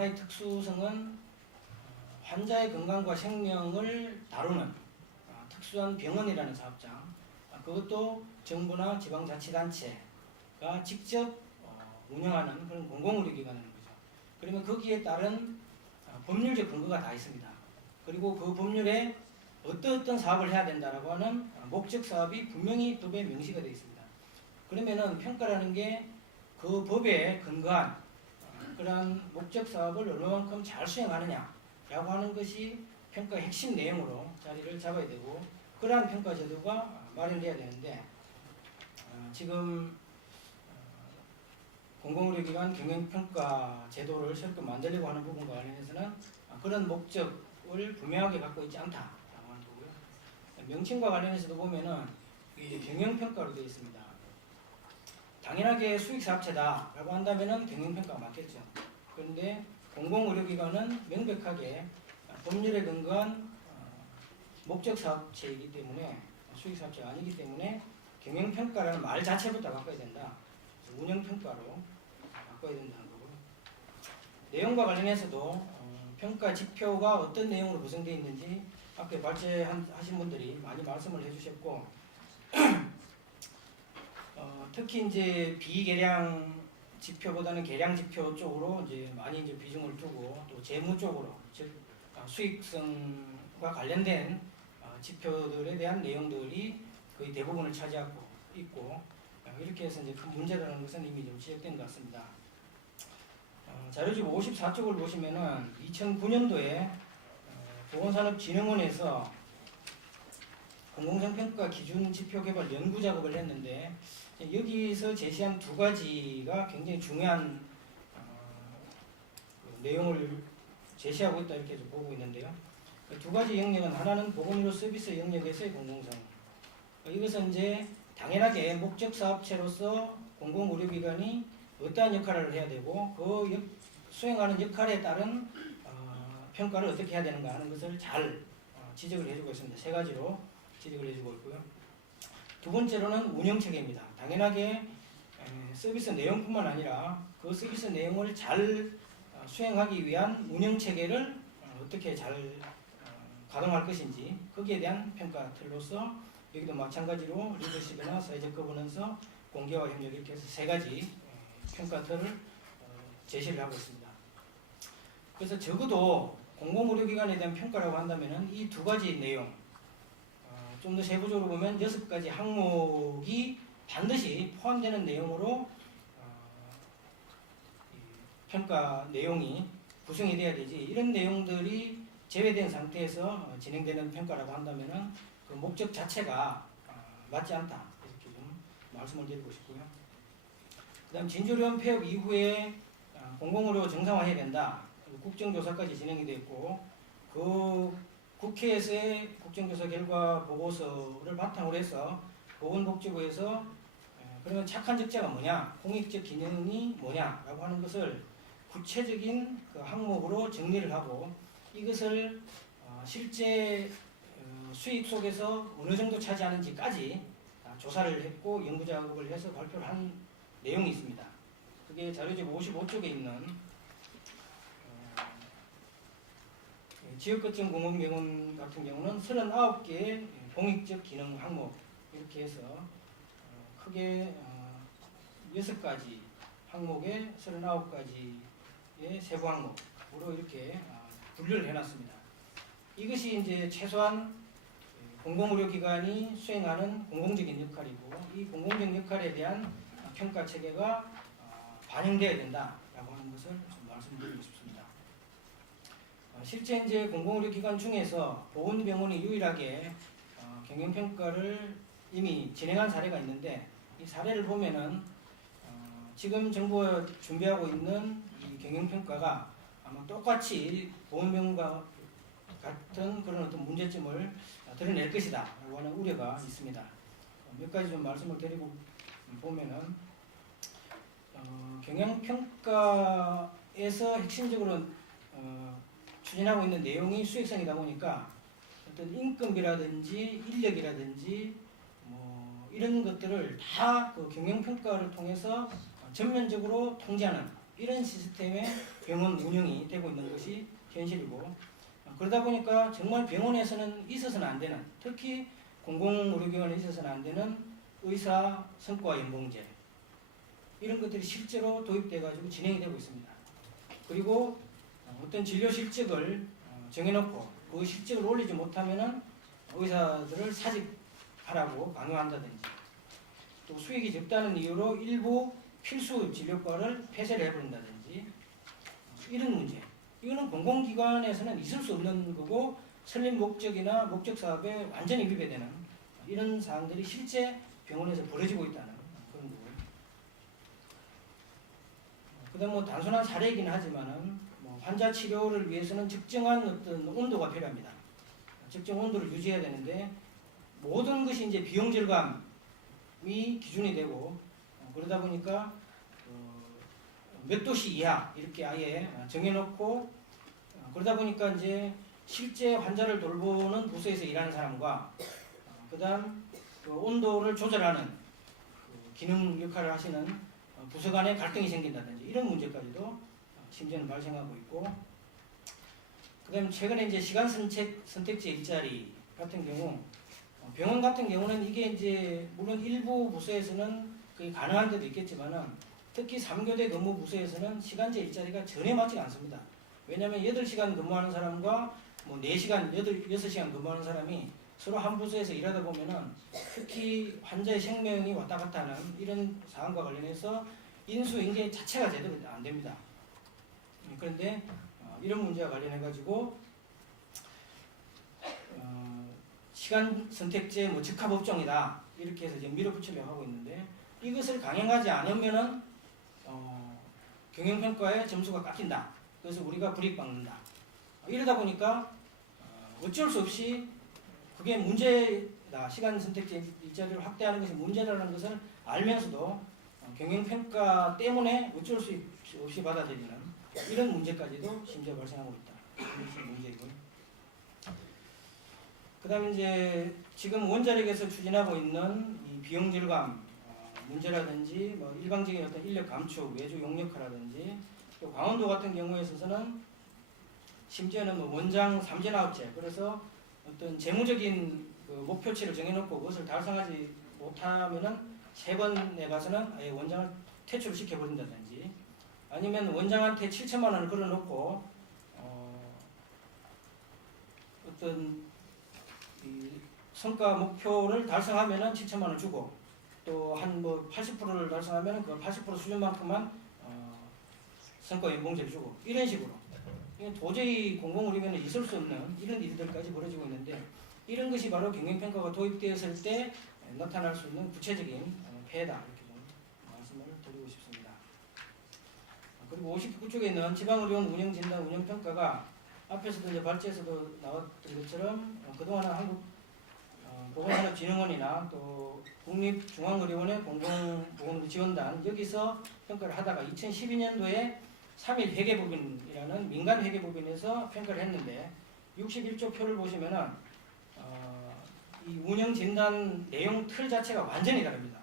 하나의 특수성은 환자의 건강과 생명을 다루는 특수한 병원이라는 사업장, 그것도 정부나 지방자치단체가 직접 운영하는 그런 공공의료기관인 거죠. 그러면 거기에 따른 법률적 근거가 다 있습니다. 그리고 그 법률에 어떤 사업을 해야 된다라고 하는 목적 사업이 분명히 법에 명시가 되어 있습니다. 그러면은 평가라는 게 그 법에 근거한 그러한 목적 사업을 얼마만큼 잘 수행하느냐라고 하는 것이 평가의 핵심 내용으로 자리를 잡아야 되고, 그러한 평가 제도가 마련돼야 되는데, 지금 공공의료기관 경영평가 제도를 새롭게 만들려고 하는 부분과 관련해서는 그런 목적을 분명하게 갖고 있지 않다라고 하는 거고요. 명칭과 관련해서도 보면은 경영평가로 되어 있습니다. 당연하게 수익사업체다라고 한다면은 경영평가가 맞겠죠. 그런데 공공의료기관은 명백하게 법률에 근거한 목적사업체이기 때문에, 수익사업체가 아니기 때문에 경영평가라는 말 자체부터 바꿔야 된다. 운영평가로 바꿔야 된다는 거고요. 내용과 관련해서도 평가 지표가 어떤 내용으로 구성되어 있는지 앞에 발제하신 분들이 많이 말씀을 해주셨고, 특히 이제 비계량 지표보다는 계량 지표 쪽으로 이제 많이 이제 비중을 두고, 또 재무 쪽으로, 즉 수익성과 관련된 지표들에 대한 내용들이 거의 대부분을 차지하고 있고, 이렇게 해서 이제 큰 문제라는 것은 이미 좀 지적된 것 같습니다. 자료집 54쪽을 보시면은 2009년도에 보건산업진흥원에서 공공성평가 기준 지표 개발 연구 작업을 했는데, 여기서 제시한 두 가지가 굉장히 중요한 내용을 제시하고 있다, 이렇게 보고 있는데요. 두 가지 영역은, 하나는 보건의료 서비스 영역에서의 공공성. 이것은 이제 당연하게 목적 사업체로서 공공의료기관이 어떠한 역할을 해야 되고, 그 수행하는 역할에 따른 평가를 어떻게 해야 되는가 하는 것을 잘 지적을 해주고 있습니다. 세 가지로 지적을 해주고 있고요. 두 번째로는 운영체계입니다. 당연하게 서비스 내용뿐만 아니라 그 서비스 내용을 잘 수행하기 위한 운영체계를 어떻게 잘 가동할 것인지, 거기에 대한 평가 틀로서 여기도 마찬가지로 리더십이나 사회적 거버넌스, 공개와 협력, 이렇게 해서 세 가지 평가 틀을 제시를 하고 있습니다. 그래서 적어도 공공의료기관에 대한 평가라고 한다면 이 두 가지 내용, 좀 더 세부적으로 보면 6가지 항목이 반드시 포함되는 내용으로 평가 내용이 구성이 돼야 되지, 이런 내용들이 제외된 상태에서 진행되는 평가라고 한다면 그 목적 자체가 맞지 않다, 이렇게 좀 말씀을 드리고 싶고요. 그 다음 진료령 폐업 이후에 공공의료 정상화해야 된다. 국정조사까지 진행이 됐고, 그 국회에서의 국정조사 결과 보고서를 바탕으로 해서 보건복지부에서 그러면 착한 적자가 뭐냐, 공익적 기능이 뭐냐라고 하는 것을 구체적인 그 항목으로 정리를 하고, 이것을 실제 수익 속에서 어느 정도 차지하는지까지 조사를 했고 연구 작업을 해서 발표를 한 내용이 있습니다. 그게 자료집 55쪽에 있는 지역거점 공공병원 같은 경우는 39개의 공익적 기능 항목, 이렇게 해서 크게 6가지 항목에 39가지의 세부 항목으로 이렇게 분류를 해놨습니다. 이것이 이제 최소한 공공의료기관이 수행하는 공공적인 역할이고, 이 공공적 역할에 대한 평가 체계가 반영되어야 된다라고 하는 것을 좀 말씀드리고 싶습니다. 실제 이제 공공의료기관 중에서 보건병원이 유일하게 경영평가를 이미 진행한 사례가 있는데, 이 사례를 보면은 지금 정부가 준비하고 있는 이 경영평가가 아마 똑같이 보건병원과 같은 그런 어떤 문제점을 드러낼 것이다 라고 하는 우려가 있습니다. 몇 가지 좀 말씀을 드리고 보면은 경영평가에서 핵심적으로 추진하고 있는 내용이 수익성이다 보니까 어떤 인건비라든지 인력이라든지 이런 것들을 다 그 경영평가를 통해서 전면적으로 통제하는 이런 시스템의 병원 운영이 되고 있는 것이 현실이고, 그러다 보니까 정말 병원에서는 있어서는 안 되는, 특히 공공의료기관에 있어서는 안 되는 의사 성과 연봉제, 이런 것들이 실제로 도입돼 가지고 진행이 되고 있습니다. 그리고 어떤 진료 실적을 정해놓고 그 실적을 올리지 못하면은 의사들을 사직하라고 강요한다든지, 또 수익이 적다는 이유로 일부 필수 진료과를 폐쇄를 해버린다든지, 이런 문제. 이거는 공공기관에서는 있을 수 없는 거고, 설립 목적이나 목적 사업에 완전히 위배되는 이런 사항들이 실제 병원에서 벌어지고 있다는 그런 거고요. 그다음 뭐 단순한 사례이긴 하지만은 환자 치료를 위해서는 적정한 어떤 온도가 필요합니다. 적정 온도를 유지해야 되는데, 모든 것이 이제 비용 절감이 기준이 되고, 그러다 보니까 몇 도씨 이하 이렇게 아예 정해놓고, 그러다 보니까 이제 실제 환자를 돌보는 부서에서 일하는 사람과 그다음 그 온도를 조절하는 그 기능 역할을 하시는 부서 간의 갈등이 생긴다든지, 이런 문제까지도 심지어는 발생하고 있고, 그다음에 최근에 이제 시간 선택제 일자리 같은 경우, 병원 같은 경우는 이게 이제 물론 일부 부서에서는 그게 가능한 데도 있겠지만은, 특히 3교대 근무 부서에서는 시간제 일자리가 전혀 맞지가 않습니다. 왜냐하면 8시간 근무하는 사람과 뭐 4시간, 6시간 근무하는 사람이 서로 한 부서에서 일하다 보면은, 특히 환자의 생명이 왔다 갔다 하는 이런 사항과 관련해서 인수인계 자체가 제대로 안 됩니다. 그런데 이런 문제와 관련해 가지고 시간 선택제 뭐 적합업종이다 이렇게 해서 지금 밀어붙이려고 하고 있는데, 이것을 강행하지 않으면은 경영평가의 점수가 깎인다. 그래서 우리가 불이익받는다. 이러다 보니까 어쩔 수 없이 그게 문제다. 시간 선택제 일자리를 확대하는 것이 문제라는 것을 알면서도 경영평가 때문에 어쩔 수 없이 받아들이는 이런 문제까지도 심지어 발생하고 있다. 이것이 문제이고요. 그 다음에 이제 지금 원자력에서 추진하고 있는 이 비용 절감 문제라든지, 뭐 일방적인 어떤 인력 감축, 외주 용역화라든지, 또 강원도 같은 경우에 있어서는 심지어는 뭐 원장 3전아웃제, 그래서 어떤 재무적인 그 목표치를 정해놓고 그것을 달성하지 못하면은 3번에 가서는 아예 원장을 퇴출을 시켜버린다든지, 아니면 원장한테 7천만 원을 걸어놓고 어떤 이 성과 목표를 달성하면은 7천만 원을 주고, 또 한 뭐 80%를 달성하면은 그 80% 수준만큼만 성과 연봉제를 주고, 이런 식으로 도저히 공공의료기관에 있을 수 없는 이런 일들까지 벌어지고 있는데, 이런 것이 바로 경영평가가 도입되었을 때 나타날 수 있는 구체적인 폐해다, 이렇게 좀 말씀을 드리고 싶습니다. 그리고 59쪽에 있는 지방의료원 운영진단 운영평가가 앞에서도 이제 발제에서도 나왔던 것처럼 그동안은 한국 보건산업진흥원이나 또 국립중앙의료원의 공공보건지원단 여기서 평가를 하다가 2012년도에 3일 회계법인이라는 민간 회계법인에서 평가를 했는데, 61조 표를 보시면은 이 운영진단 내용 틀 자체가 완전히 다릅니다.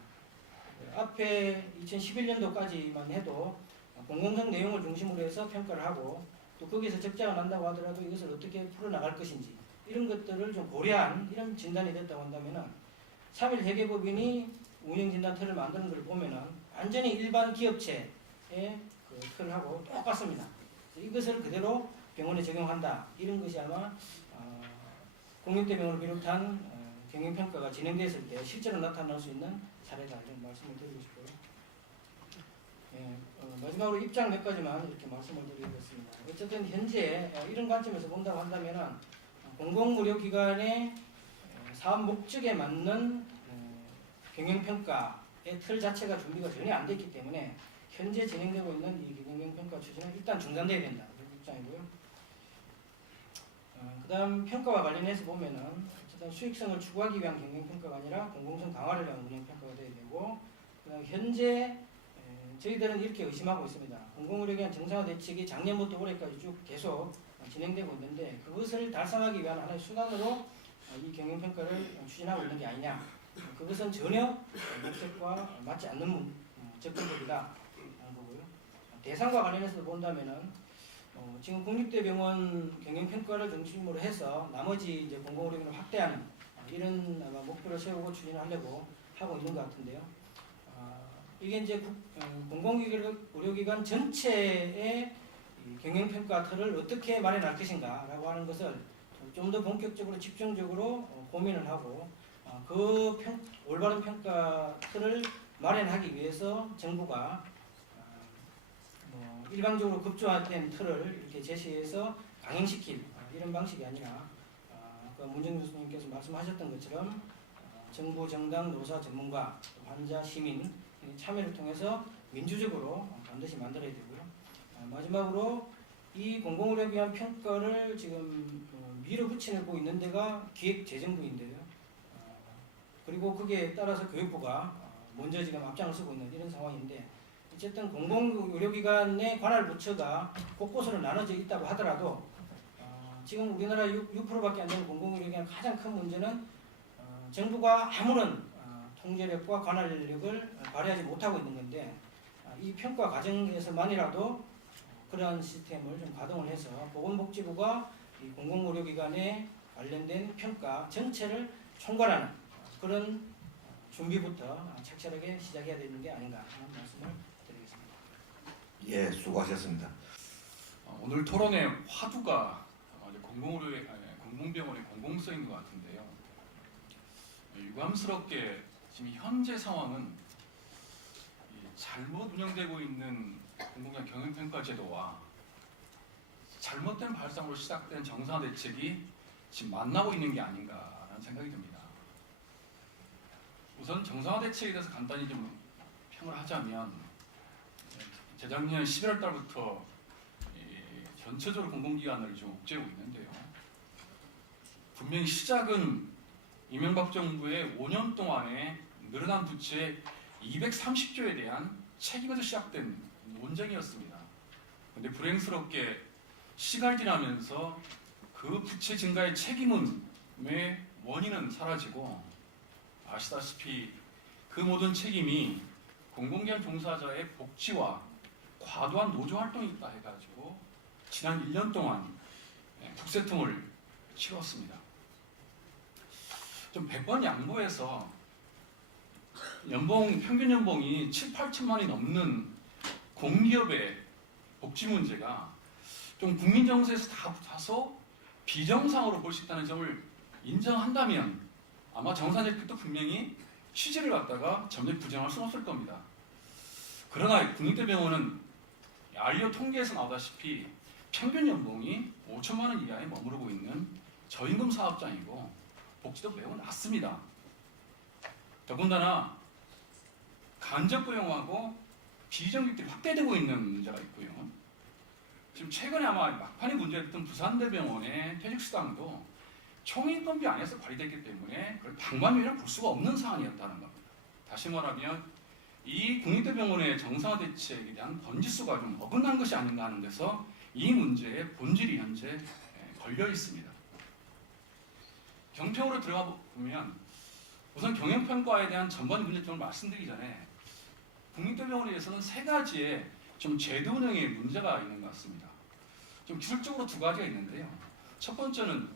앞에 2011년도까지만 해도 공공성 내용을 중심으로 해서 평가를 하고, 또 거기서 적자가 난다고 하더라도 이것을 어떻게 풀어나갈 것인지 이런 것들을 좀 고려한 이런 진단이 됐다고 한다면은, 3일 회계법인이 운영진단 틀을 만드는 걸 보면은 완전히 일반 기업체의 그 틀하고 똑같습니다. 이것을 그대로 병원에 적용한다. 이런 것이 아마 공익대병원을 비롯한 경영평가가 진행됐을 때 실제로 나타날 수 있는 사례다, 이런 말씀을 드리고 싶고요. 마지막으로 입장 몇 가지만 이렇게 말씀을 드리겠습니다. 어쨌든 현재 이런 관점에서 본다고 한다면은 공공의료기관의 사업 목적에 맞는 경영평가의 틀 자체가 준비가 전혀 안 됐기 때문에 현재 진행되고 있는 이 경영평가 추진은 일단 중단돼야 된다, 이런 입장이고요. 그 다음 평가와 관련해서 보면은 어쨌든 수익성을 추구하기 위한 경영평가가 아니라 공공성 강화를 위한 운영평가가 돼야 되고, 그 다음 현재 저희들은 이렇게 의심하고 있습니다. 공공의료기관 정상화 대책이 작년부터 올해까지 쭉 계속 진행되고 있는데, 그것을 달성하기 위한 하나의 수단으로 이 경영평가를 추진하고 있는 게 아니냐. 그것은 전혀 목적과 맞지 않는 접근법이다 하는 거고요. 대상과 관련해서 본다면은 지금 국립대병원 경영평가를 중심으로 해서 나머지 이제 공공의료기관을 확대하는 이런 아마 목표를 세우고 추진하려고 하고 있는 것 같은데요. 이게 이제 공공의료기관 전체의 경영평가 틀을 어떻게 마련할 것인가라고 하는 것을 좀 더 본격적으로 집중적으로 고민을 하고 그 올바른 평가 틀을 마련하기 위해서 정부가 일방적으로 급조화된 틀을 이렇게 제시해서 강행시킬 이런 방식이 아니라 그 문정 교수님께서 말씀하셨던 것처럼 정부, 정당, 노사, 전문가, 환자, 시민 참여를 통해서 민주적으로 반드시 만들어야 되고요. 마지막으로 이 공공의료기관 평가를 지금 밀어붙이고 있는 데가 기획재정부인데요. 그리고 거기에 따라서 교육부가 먼저 지금 앞장을 서고 있는 이런 상황인데 어쨌든 공공의료기관의 관할 부처가 곳곳으로 나눠져 있다고 하더라도 지금 우리나라 6%밖에 안 되는 공공의료기관 가장 큰 문제는 정부가 아무런 통제력과 관할력을 발휘하지 못하고 있는 건데 이 평가 과정에서만이라도 그러한 시스템을 좀 가동을 해서 보건복지부가 이 공공의료기관에 관련된 평가 전체를 총괄하는 그런 준비부터 착실하게 시작해야 되는 게 아닌가 하는 말씀을 드리겠습니다. 예, 수고하셨습니다. 오늘 토론의 화두가 공공병원의 공공성인 것 같은데요. 유감스럽게 지금 현재 상황은 잘못 운영되고 있는 공공기관 경영평가 제도와 잘못된 발상으로 시작된 정상화 대책이 지금 만나고 있는 게 아닌가라는 생각이 듭니다. 우선 정상화 대책에 대해서 간단히 좀 평을 하자면 재작년 11월 달부터 전체적으로 공공기관을 좀 옥죄고 있는데요. 분명히 시작은 이명박 정부의 5년 동안의 늘어난 부채 230조에 대한 책임에서 시작된 논쟁이었습니다. 그런데 불행스럽게 시간이 지나면서 그 부채 증가의 책임의 원인은 사라지고 아시다시피 그 모든 책임이 공공기관 종사자의 복지와 과도한 노조 활동이 있다 해가지고 지난 1년 동안 국세통을 치렀습니다. 좀 100번 양보해서 평균 연봉이 7, 8천만 원이 넘는 공기업의 복지 문제가 좀 국민 정서에서 다소 비정상으로 볼 수 있다는 점을 인정한다면 아마 정상적도 분명히 취지를 갖다가 점점 부정할 수는 없을 겁니다. 그러나 국립대병원은 알리오 통계에서 나오다시피 평균 연봉이 5천만 원 이하에 머무르고 있는 저임금 사업장이고 복지도 매우 낮습니다. 더군다나 간접 고용하고 비정규직들이 확대되고 있는 문제가 있고요. 지금 최근에 아마 막판에 문제됐던 부산대병원의 퇴직수당도 총인건비 안에서 발휘됐기 때문에 그걸 방관율이라 볼 수가 없는 사안이었다는 겁니다. 다시 말하면 이 국립대병원의 정상화 대책에 대한 번지수가 좀 어긋난 것이 아닌가 하는 데서 이 문제의 본질이 현재 걸려 있습니다. 경평으로 들어가 보면 우선 경영평가에 대한 전반 문제점을 말씀드리기 전에 국립대병원에 대해서는 세 가지의 좀 제도 운영에 문제가 있는 것 같습니다. 좀 기술적으로 두 가지가 있는데요. 첫 번째는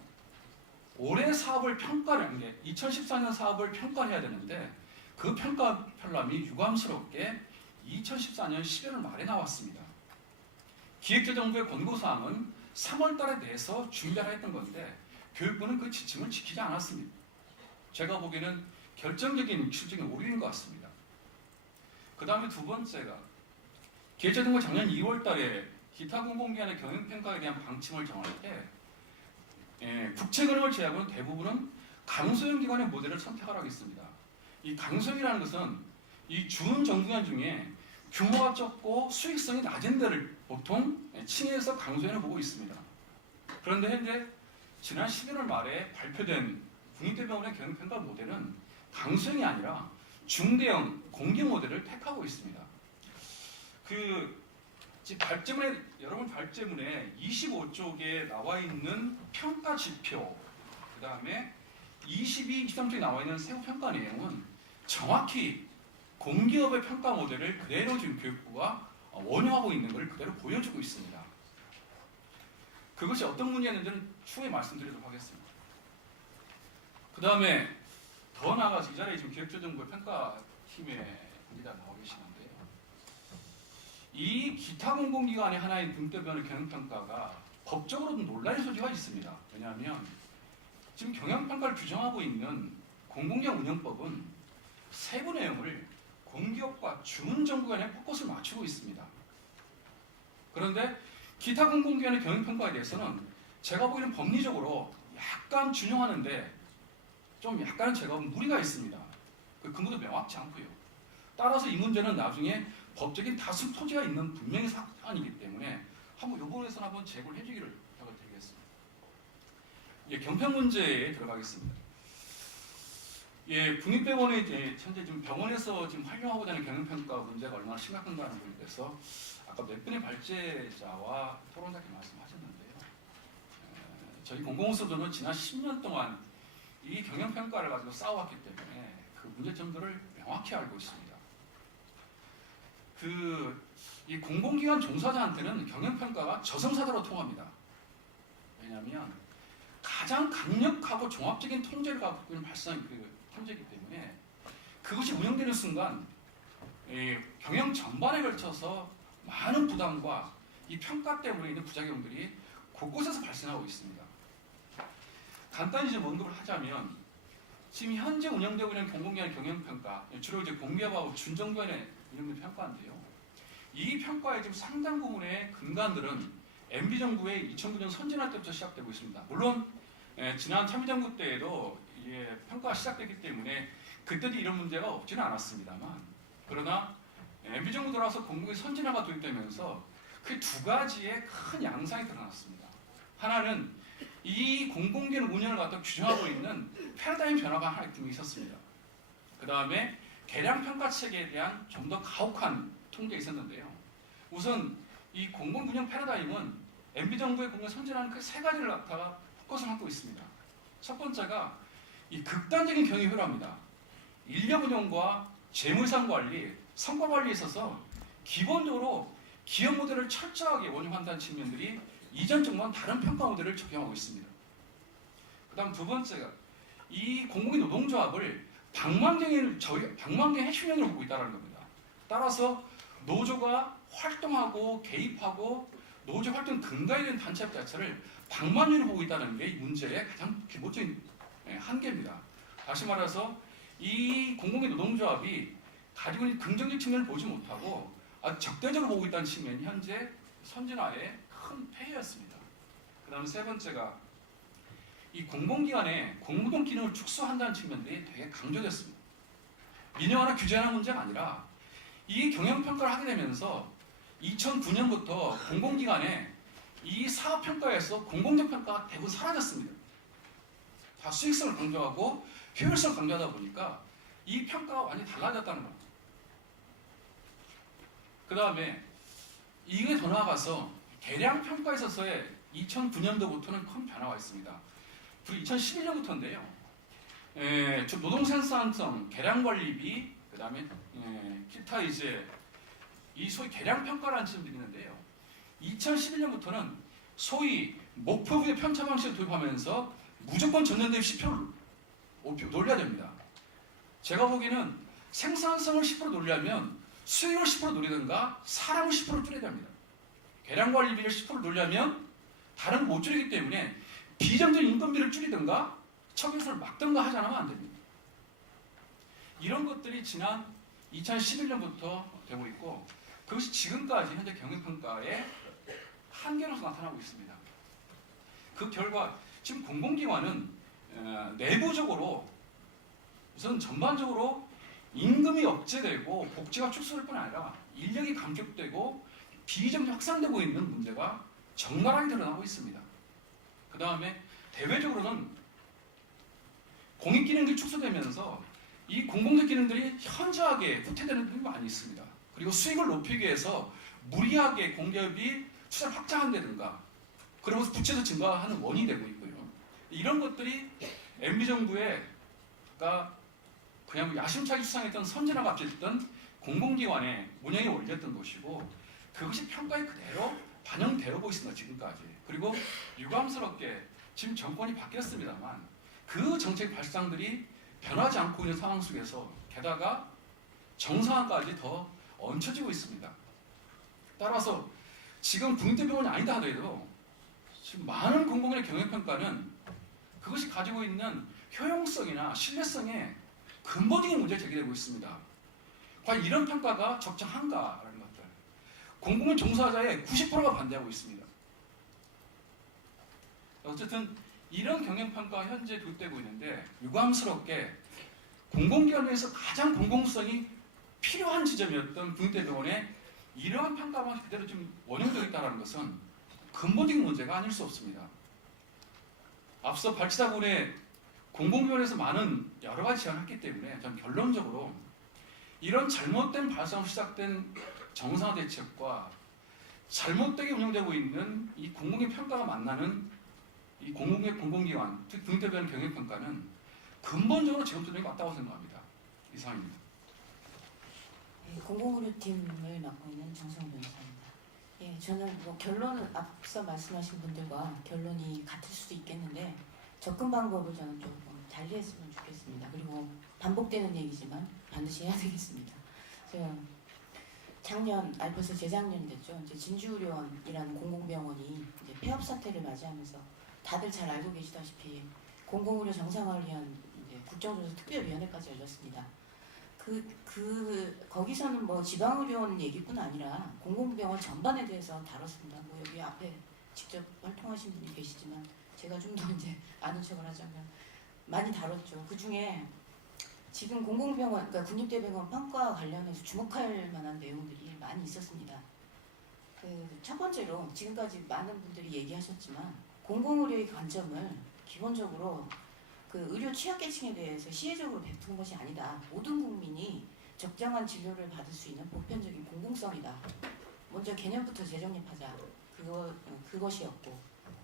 올해 사업을 평가를 한 게 2014년 사업을 평가를 해야 되는데 그 평가 편람이 유감스럽게 2014년 11월 말에 나왔습니다. 기획재정부의 권고사항은 3월 달에 내서 준비를 했던 건데 교육부는 그 지침을 지키지 않았습니다. 제가 보기에는 결정적인 기술적인 오류인 것 같습니다. 그 다음에 두 번째가 기획재정부 작년 2월 달에 기타 공공기관의 경영평가에 대한 방침을 정할 때 국채금융을 제외하고는 대부분은 강소형 기관의 모델을 선택하라고 했습니다. 이 강소형이라는 것은 이 준 정부기관 중에 규모가 적고 수익성이 낮은 데를 보통 칭해서 강소형을 보고 있습니다. 그런데 현재 지난 11월 말에 발표된 국립대병원의 경영평가 모델은 강소형이 아니라 중대형 공개 모델을 택하고 있습니다. 여러분 발제문에 25쪽에 나와 있는 평가 지표, 그 다음에 22, 23쪽에 나와 있는 세부 평가 내용은 정확히 공기업의 평가 모델을 그대로 지금 교육부가 원효하고 있는 것을 그대로 보여주고 있습니다. 그것이 어떤 문제였는지는 추후에 말씀드리도록 하겠습니다. 그 다음에 더 나아가서 이 자리에 지금 기획조정부 평가팀의 분이다 나와 계시는데요. 이 기타 공공기관의 하나인 등급별 경영평가가 법적으로도 논란의 소지가 있습니다. 왜냐하면 지금 경영평가를 규정하고 있는 공공기관 운영법은 세부 내용을 공기업과 주문정부 간에 포커스를 맞추고 있습니다. 그런데 기타 공공기관의 경영평가에 대해서는 제가 보기에는 법리적으로 약간 준용하는데 좀 약간은 제가 보기엔 무리가 있습니다. 그 근거도 명확치 않고요. 따라서 이 문제는 나중에 법적인 다수 토지가 있는 분명히 사안이기 때문에 한번 이 부분에서는 한번 제고를 해주기를 부탁드리겠습니다. 예, 경평 문제에 들어가겠습니다. 예, 국립병원의 이제 현재 지금 병원에서 지금 활용하고자 하는 경영평가 문제가 얼마나 심각한가 하는 부분에 대해서 아까 몇 분의 발제자와 토론자께 말씀하셨는데요. 저희 공공수도는 지난 10년 동안 이 경영평가를 가지고 싸워왔기 때문에 그 문제점들을 명확히 알고 있습니다. 이 공공기관 종사자한테는 경영평가가 저승사자로 통합니다. 왜냐하면 가장 강력하고 종합적인 통제를 갖고 있는 통제이기 때문에 그것이 운영되는 순간 경영 전반에 걸쳐서 많은 부담과 이 평가 때문에 있는 부작용들이 곳곳에서 발생하고 있습니다. 간단히 좀 언급을 하자면 지금 현재 운영되고 있는 공공기관 경영평가 주로 이제 공기업하고 준정부간의 운영된 평가인데요. 이 평가의 지금 상당 부분의 근간들은 MB정부의 2009년 선진화 때부터 시작되고 있습니다. 물론 지난 참여정부 때에도 평가가 시작됐기 때문에 그때도 이런 문제가 없지는 않았습니다만 그러나 MB정부 들어와서 공공의 선진화가 도입되면서 그 두 가지의 큰 양상이 드러났습니다. 하나는 이 공공기관 운영을 갖다 규정하고 있는 패러다임 변화가 하나 있었습니다. 그 다음에 계량평가 체계에 대한 좀 더 가혹한 통제가 있었는데요. 우선 이 공공운영 패러다임은 MB정부의 공공 선진화는 그 세 가지를 갖다가 포커스를 하고 있습니다. 첫 번째가 이 극단적인 경영 효율화입니다. 인력 운영과 재무상 관리, 성과 관리에 있어서 기본적으로 기업 모델을 철저하게 원용한다는 측면들이 이전 정부와는 다른 평가 모델을 적용하고 있습니다. 그 다음 두 번째가 이 공공의 노동조합을 방망경의 핵심형으로 보고 있다는 겁니다. 따라서 노조가 활동하고 개입하고 노조 활동 근간이 되는 단체 자체를 방망이로 보고 있다는 게 이 문제의 가장 기본적인 한계입니다. 다시 말해서 이 공공의 노동조합이 가지고 있는 긍정적 측면을 보지 못하고 아주 적대적으로 보고 있다는 측면이 현재 선진화의 큰 폐해였습니다. 그 다음 세 번째가 이 공공기관의 공무동 기능을 축소한다는 측면들이 되게 강조됐습니다. 민영화나 규제하는 문제가 아니라 이 경영평가를 하게 되면서 2009년부터 공공기관의 이 사업평가에서 공공적 평가가 대부분 사라졌습니다. 다 수익성을 강조하고 효율성을 강조하다 보니까 이 평가가 완전히 달라졌다는 겁니다. 그 다음에 이게 더 나아가서 계량평가에 있어서의 2009년도부터는 큰 변화가 있습니다. 그리고 2011년부터인데요. 노동생산성, 계량관리비, 그 다음에 기타 이제 이 소위 계량평가라는 지점들이 있는데요. 2011년부터는 소위 목표부의 편차 방식을 도입하면서 무조건 전년대비 10%를 놀려야 됩니다. 제가 보기에는 생산성을 10% 놀려면 수익을 10% 놀리든가 사람을 10% 줄여야 됩니다. 계량관리비를 10% 놀려면 다른 거 못 줄이기 때문에 비정적인 인건비를 줄이든가 청약서를 막든가 하지 않으면 안 됩니다. 이런 것들이 지난 2011년부터 되고 있고 그것이 지금까지 현재 경영평가의 한계로서 나타나고 있습니다. 그 결과 지금 공공기관은 내부적으로 우선 전반적으로 임금이 억제되고 복지가 축소될 뿐 아니라 인력이 감축되고 비정규 확산되고 있는 문제가 적나라하게 드러나고 있습니다. 그 다음에 대외적으로는 공익기능들이 축소되면서 이 공공적 기능들이 현저하게 후퇴되는 부분이 많이 있습니다. 그리고 수익을 높이기 위해서 무리하게 공기업이 투자를 확장한다든가 그러면서 부채도 증가하는 원인이 되고 있고요. 이런 것들이 MB정부가 그냥 야심차게 추상했던 선진화가 앞서있던 공공기관의 운영에 올렸던 것이고 그것이 평가에 그대로 반영되고 있습니다. 지금까지. 그리고 유감스럽게 지금 정권이 바뀌었습니다만 그 정책 발상들이 변하지 않고 있는 상황 속에서 게다가 정상화까지 더 얹혀지고 있습니다. 따라서 지금 국립대병원이 아니다 하더라도 지금 많은 공공의 경영평가는 그것이 가지고 있는 효용성이나 신뢰성에 근본적인 문제가 제기되고 있습니다. 과연 이런 평가가 적정한가라는 것들. 공공의 종사자의 90%가 반대하고 있습니다. 어쨌든 이런 경영평가가 현재 도입되고 있는데 유감스럽게 공공기관에서 가장 공공성이 필요한 지점이었던 국립대병원에 이러한 평가만 그대로 좀 원용되어 있다는 것은 근본적인 문제가 아닐 수 없습니다. 앞서 발치자분의 공공기관에서 많은 여러 가지 제안을 했기 때문에 저는 결론적으로 이런 잘못된 발상으로 시작된 정상화 대책과 잘못되게 운영되고 있는 이 공공의 평가가 만나는 이 공공기관, 특히 국립대병원 경영평가는 근본적으로 재검토력이 맞다고 생각합니다. 이상입니다. 네, 공공의료팀을 맡고 있는 정성 변호사입니다. 예, 저는 뭐 결론은 앞서 말씀하신 분들과 결론이 같을 수도 있겠는데 접근 방법을 저는 조금 달리했으면 좋겠습니다. 그리고 반복되는 얘기지만 반드시 해야 되겠습니다. 제가 작년, 벌써 재작년이 됐죠. 이제 진주의료원이라는 공공병원이 이제 폐업 사태를 맞이하면서 다들 잘 알고 계시다시피 공공의료 정상화를 위한 이제 국정조사 특별위원회까지 열렸습니다. 거기서는 뭐 지방의료원 얘기뿐 아니라 공공병원 전반에 대해서 다뤘습니다. 뭐 여기 앞에 직접 활동하신 분이 계시지만 제가 좀 더 이제 아는 척을 하자면 많이 다뤘죠. 그 중에 지금 공공병원, 그러니까 국립대병원 평가와 관련해서 주목할 만한 내용들이 많이 있었습니다. 첫 번째로 지금까지 많은 분들이 얘기하셨지만 공공의료의 관점을 기본적으로 그 의료 취약계층에 대해서 시혜적으로 베푸는 것이 아니다. 모든 국민이 적정한 진료를 받을 수 있는 보편적인 공공성이다. 먼저 개념부터 재정립하자. 그것이었고,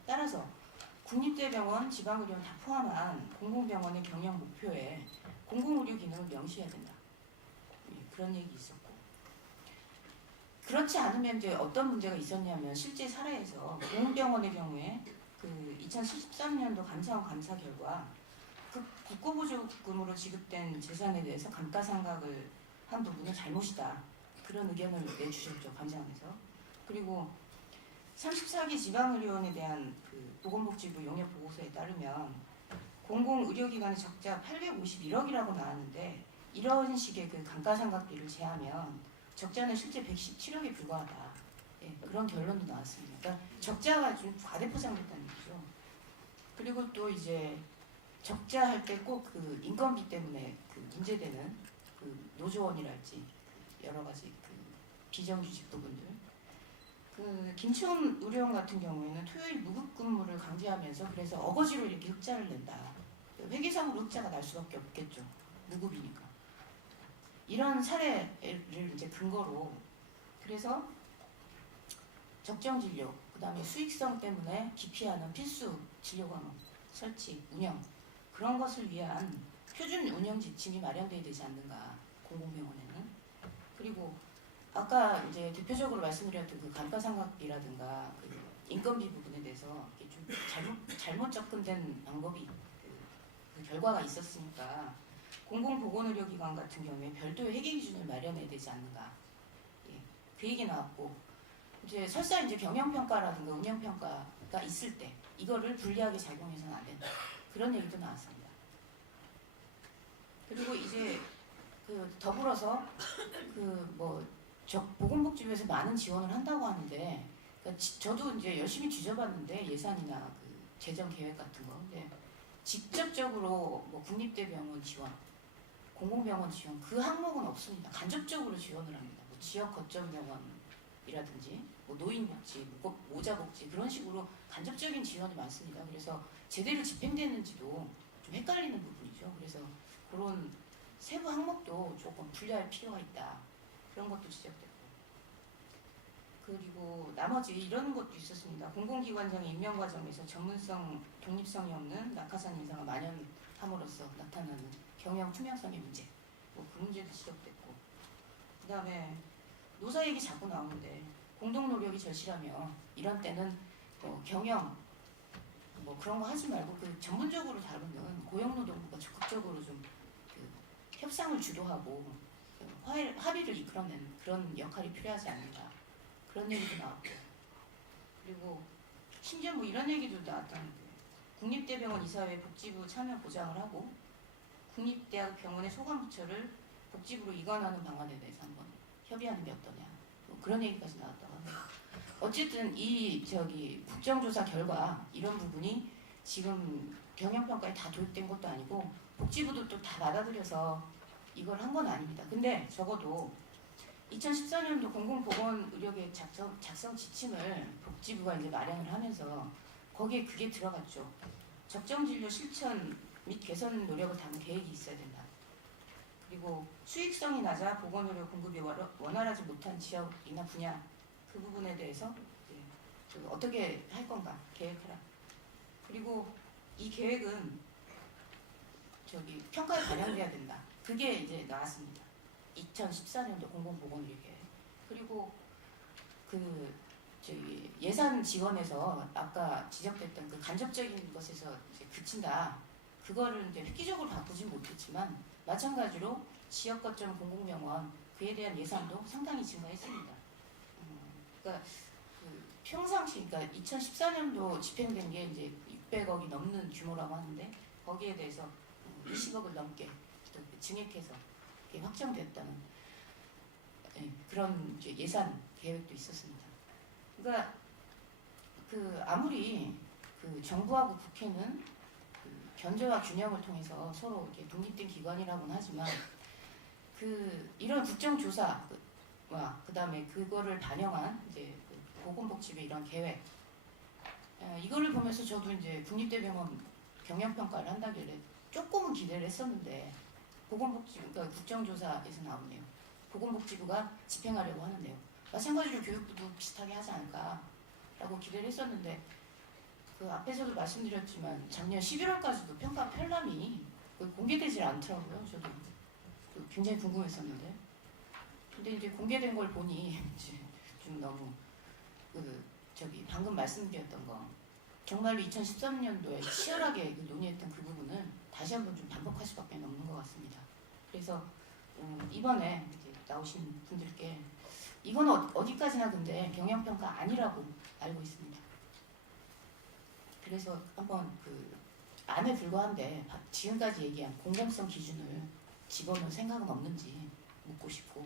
따라서 국립대병원, 지방의료원 다 포함한 공공병원의 경영 목표에 공공의료 기능을 명시해야 된다. 그런 얘기 있었고, 그렇지 않으면 이제 어떤 문제가 있었냐면 실제 사례에서 공병원의 경우에 그 2013년도 감사원 감사 결과 그 국고보조금으로 지급된 재산에 대해서 감가상각을 한 부분은 잘못이다. 그런 의견을 내주셨죠, 감사원에서. 그리고 34개 지방의료원에 대한 그 보건복지부 용역 보고서에 따르면 공공의료기관의 적자 851억이라고 나왔는데 이런 식의 그 감가상각비를 제하면 적자는 실제 117억에 불과하다. 예, 그런 결론도 나왔습니다. 그러니까 적자가 좀 과대포장됐다는 얘기죠. 그리고 또 이제 적자할 때 꼭 그 인건비 때문에 그 문제되는 그 노조원이랄지 여러 가지 그 비정규직 부분들. 그 김천 의료원 같은 경우에는 토요일 무급 근무를 강제하면서 그래서 어거지로 이렇게 흑자를 낸다. 회계상으로 흑자가 날 수밖에 없겠죠. 무급이니까. 이런 사례를 이제 근거로 그래서 적정 진료, 그 다음에 수익성 때문에 기피하는 필수 진료 과목 설치, 운영 그런 것을 위한 표준 운영 지침이 마련돼야 되지 않는가 공공병원에는. 그리고 아까 이제 대표적으로 말씀드렸던 그 감가상각비라든가 그 인건비 부분에 대해서 좀 잘못 접근된 방법이 그 결과가 있었으니까 공공보건의료기관 같은 경우에 별도의 회계 기준을 마련해야 되지 않는가. 예, 그 얘기 나왔고 이제 설사 이제 경영평가라든가 운영평가가 있을 때 이거를 불리하게 작용해서는 안 된다. 그런 얘기도 나왔습니다. 그리고 이제 그 더불어서 그 뭐 보건복지부에서 많은 지원을 한다고 하는데 그러니까 저도 이제 열심히 뒤져봤는데 예산이나 그 재정 계획 같은 거 근데 직접적으로 뭐 국립대병원 지원, 공공병원 지원 그 항목은 없습니다. 간접적으로 지원을 합니다. 뭐 지역 거점 병원이라든지 뭐 노인복지, 모자복지 그런 식으로 간접적인 지원이 많습니다. 그래서 제대로 집행되는지도 좀 헷갈리는 부분이죠. 그래서 그런 세부 항목도 조금 분리할 필요가 있다. 그런 것도 지적됐고 그리고 나머지 이런 것도 있었습니다. 공공기관장의 임명 과정에서 전문성, 독립성이 없는 낙하산 인사가 만연함으로써 나타나는 경영 투명성의 문제 뭐 그 문제도 지적됐고 그 다음에 노사 얘기 자꾸 나오는데 공동 노력이 절실하며 이런 때는 경영 뭐 그런 거 하지 말고 그 전문적으로 다루는 고용노동부가 적극적으로 좀 그 협상을 주도하고 합의를 이끌어내는 그런 역할이 필요하지 않을까 그런 얘기도 나왔고 그리고 심지어 뭐 이런 얘기도 나왔다는데 국립대병원 이사회 복지부 참여 보장을 하고 국립대학 병원의 소관부처를 복지부로 이관하는 방안에 대해서 한번 협의하는 게 어떠냐 뭐 그런 얘기까지 나왔다고 합니다. 어쨌든 이 국정조사 결과 이런 부분이 지금 경영평가에 다 도입된 것도 아니고 복지부도 또 다 받아들여서 이걸 한 건 아닙니다. 근데 적어도 2014년도 공공보건의료계획 작성 지침을 복지부가 이제 마련을 하면서 거기에 그게 들어갔죠. 적정진료 실천 및 개선 노력을 담은 계획이 있어야 된다. 그리고 수익성이 낮아 보건의료 공급이 원활하지 못한 지역이나 분야 그 부분에 대해서 어떻게 할 건가 계획해라. 그리고 이 계획은 평가에 반영돼야 된다. 그게 이제 나왔습니다. 2014년도 공공보건의료계획. 그리고 예산 지원에서 아까 지적됐던 그 간접적인 것에서 이제 그친다. 그거를 이제 획기적으로 바꾸진 못했지만 마찬가지로 지역 거점 공공병원 그에 대한 예산도 상당히 증가했습니다. 그러니까 평상시 그러니까 2014년도 집행된 게 이제 600억이 넘는 규모라고 하는데 거기에 대해서 20억을 넘게 또 증액해서 확정됐다는 그런 예산 계획도 있었습니다. 그러니까 아무리 정부하고 국회는 견제와 균형을 통해서 서로 이렇게 독립된 기관이라고는 하지만 이런 국정조사와 그다음에 그거를 반영한 이제 보건복지부 이런 계획 이거를 보면서 저도 이제 국립대병원 경영평가를 한다길래 조금은 기대를 했었는데 보건복지부 그러니까 국정조사에서 나오네요. 보건복지부가 집행하려고 하는데요. 마찬가지로 교육부도 비슷하게 하지 않을까라고 기대를 했었는데 앞에서도 말씀드렸지만 작년 11월까지도 평가 편람이 공개되질 않더라고요. 저도 굉장히 궁금했었는데 근데 이제 공개된 걸 보니 이제 좀 너무 방금 말씀드렸던 거 정말로 2013년도에 치열하게 논의했던 그 부분은 다시 한번 좀 반복할 수밖에 없는 것 같습니다. 그래서 이번에 이제 나오신 분들께 이건 어디까지나 근데 경영평가 아니라고 알고 있습니다. 그래서 한번 안에 불과한데 지금까지 얘기한 공정성 기준을 집어넣을 생각은 없는지 묻고 싶고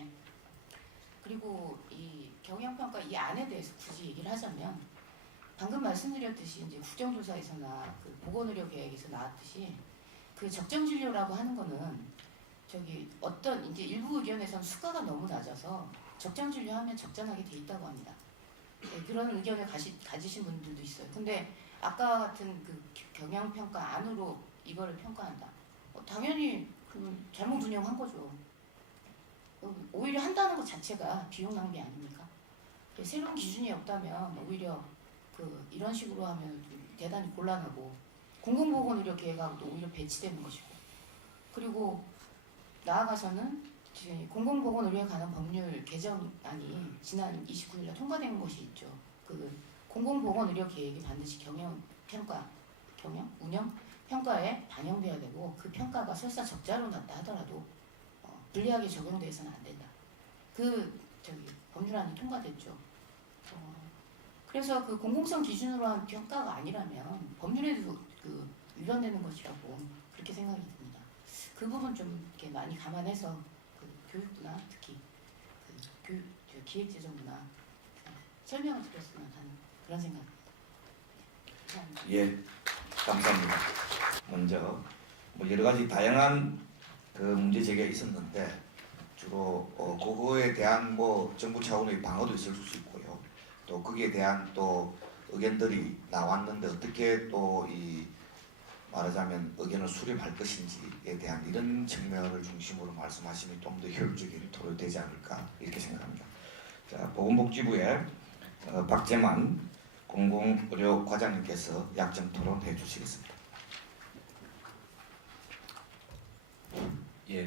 그리고 이 경영평가 이 안에 대해서 굳이 얘기를 하자면 방금 말씀드렸듯이 이제 국정조사에서나 보건의료 계획에서 나왔듯이 적정진료라고 하는 거는 어떤 이제 일부 의견에서는 수가가 너무 낮아서 적정진료 하면 적절하게 돼 있다고 합니다. 네, 그런 의견을 가지신 분들도 있어요. 근데 아까 같은 경영평가 안으로 이거를 평가한다. 당연히 잘못 운영한 거죠. 오히려 한다는 것 자체가 비용 낭비 아닙니까? 새로운 기준이 없다면 오히려 이런 식으로 하면 대단히 곤란하고 공공보건의료 계획하고도 오히려 배치되는 것이고 그리고 나아가서는 공공보건의료에 관한 법률 개정안이 지난 29일날 통과된 것이 있죠. 공공보건의료 계획이 반드시 운영 평가에 반영돼야 되고 그 평가가 설사 적자로 났다 하더라도 불리하게 적용돼서는 안 된다. 법률안이 통과됐죠. 그래서 공공성 기준으로 한 평가가 아니라면 법률에도 위반되는 것이라고 그렇게 생각이 듭니다. 그 부분 좀 이렇게 많이 감안해서 교육부나 특히 기획재정부나 설명을 드렸으면 하는 그런 생각입니다. 감사합니다. 예, 감사합니다. 먼저 여러 가지 다양한 문제 제기가 있었는데 주로 그거에 대한 정부 차원의 방어도 있을 수 있고요. 또 거기에 대한 또 의견들이 나왔는데 어떻게 또 말하자면 의견을 수렴할 것인지에 대한 이런 측면을 중심으로 말씀하시면 좀 더 효율적인 토론이 되지 않을까 이렇게 생각합니다. 자, 보건복지부의 박재만 공공의료과장님께서 약점 토론해 주시겠습니다. 예,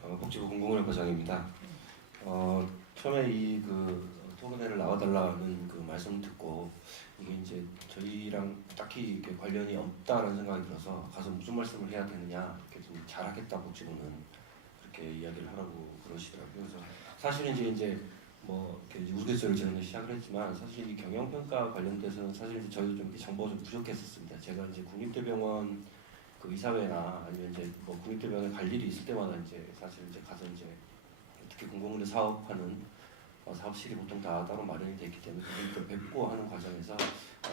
복지부 공공의료과장입니다. 처음에 토론회를 나와달라는 그 말씀 듣고 이게 이제 저희랑 딱히 이렇게 관련이 없다라는 생각이 들어서 가서 무슨 말씀을 해야 되느냐 이렇게 좀 잘하겠다고 지금은 그렇게 이야기를 하라고 그러시더라고요. 그래서 사실은 이제 뭐 이렇게 이제 우스갯소리를 저는 시작을 했지만 사실 이 경영평가 관련돼서는 사실 이제 저희도 좀 이렇게 정보가 좀 부족했었습니다. 제가 이제 국립대병원 그 이사회나 아니면 이제 뭐 국립대병원에 갈 일이 있을 때마다 이제 사실 이제 가서 이제 특히 공공의료 사업하는 사업실이 보통 다 따로 마련이 되어 있기 때문에 그분들 뵙고 하는 과정에서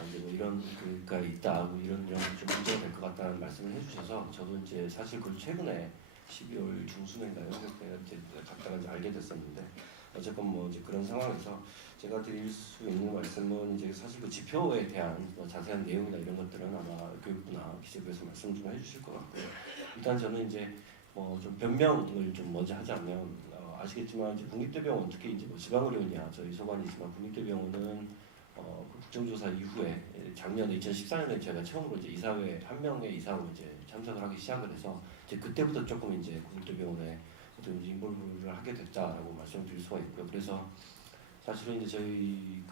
이제 뭐 이런 그가 있다, 뭐 이런 좀 문제가 될 것 같다는 말씀을 해주셔서 저도 이제 사실 그걸 최근에 12월 중순인가요? 그때 이제 갔다가 이제 알게 됐었는데 어쨌건 뭐 이제 그런 상황에서 제가 드릴 수 있는 말씀은 이제 사실 그 지표에 대한 뭐 자세한 내용이나 이런 것들은 아마 교육부나 기재부에서 말씀 좀 해주실 것 같고요. 일단 저는 이제 뭐 좀 변명을 좀 먼저 하자면 아시겠지만 이제 국립대병원 특히 이제 뭐 지방의료냐 저희 소관이지만 국립대병원은 그 국정조사 이후에 작년 2014년에 제가 처음으로 이제 이사회 한 명의 이사로 이제 참석을 하기 시작을 해서 이제 그때부터 조금 이제 국립대병원에 어떤 인볼브를 하게 됐다라고 말씀드릴 수가 있고요. 그래서 사실은 이제 저희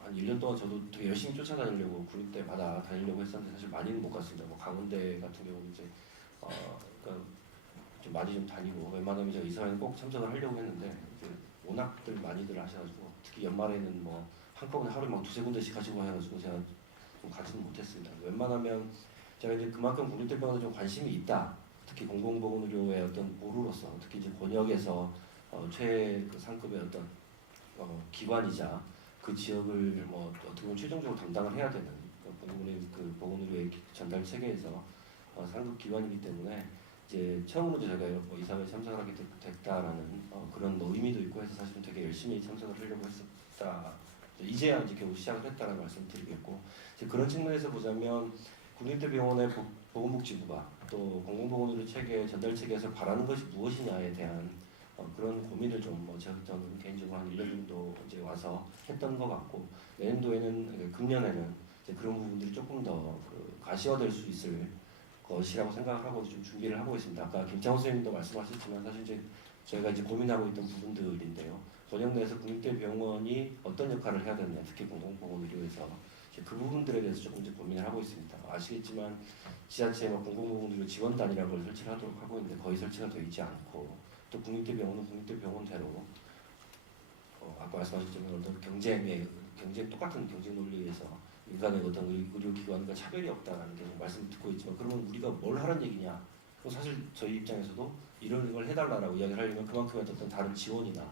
한 1년 동안 저도 되게 열심히 쫓아다니려고 국립대마다 다니려고 했었는데 사실 많이는 못 갔습니다. 뭐 강원대 같은 경우는 이제 그러니까 좀 많이 좀 다니고 웬만하면 제가 이사회는 꼭 참석을 하려고 했는데 이제 워낙들 많이들 하셔가지고 특히 연말에는 뭐 한꺼번에 하루에 막 두세 군데씩 가시고 해가지고 제가 좀 가지는 못했습니다. 웬만하면 제가 이제 그만큼 국립대병원에 좀 관심이 있다. 특히 공공보건의료의 어떤 보루로서 특히 이제 권역에서 최그 상급의 어떤 기관이자 그 지역을 뭐 어떻게 보면 최종적으로 담당을 해야 되는 보건의료의 전달 체계에서 상급 기관이기 때문에 이제 처음으로 제가 뭐 이사회에 참석을 하게 됐다라는 그런 의미도 있고 해서 사실은 되게 열심히 참석을 하려고 했었다. 이제야 이제 겨우 시작을 했다라는 말씀을 드리겠고 이제 그런 측면에서 보자면 국립대병원의 보건복지부가 또 공공보건의료 체계 전달 체계에서 바라는 것이 무엇이냐에 대한 그런 고민을 좀 저는 개인적으로 한 1년 정도 이제 와서 했던 것 같고 내년도에는 금년에는 이제 그런 부분들이 조금 더 가시화될 수 있을 것이라고 생각을 하고 좀 준비를 하고 있습니다. 아까 김창호 선생님도 말씀하셨지만 사실 이제 저희가 이제 고민하고 있던 부분들인데요. 권역 내에서 국립대병원이 어떤 역할을 해야 되느냐, 특히 공공보건의료에서 그 부분들에 대해서 조금 이제 고민을 하고 있습니다. 아시겠지만 지자체에 공공보건의료 지원단이라는 걸 설치를 하도록 하고 있는데 거의 설치가 되어 있지 않고 또 국립대병원은 국립대병원대로 아까 말씀하셨지만 어떤 경쟁 똑같은 경쟁 논리에서 인간의 어떤 의료기관과 차별이 없다는 게 말씀을 듣고 있지만 그러면 우리가 뭘 하라는 얘기냐? 그럼 사실 저희 입장에서도 이런 걸 해달라고 이야기를 하려면 그만큼의 어떤 다른 지원이나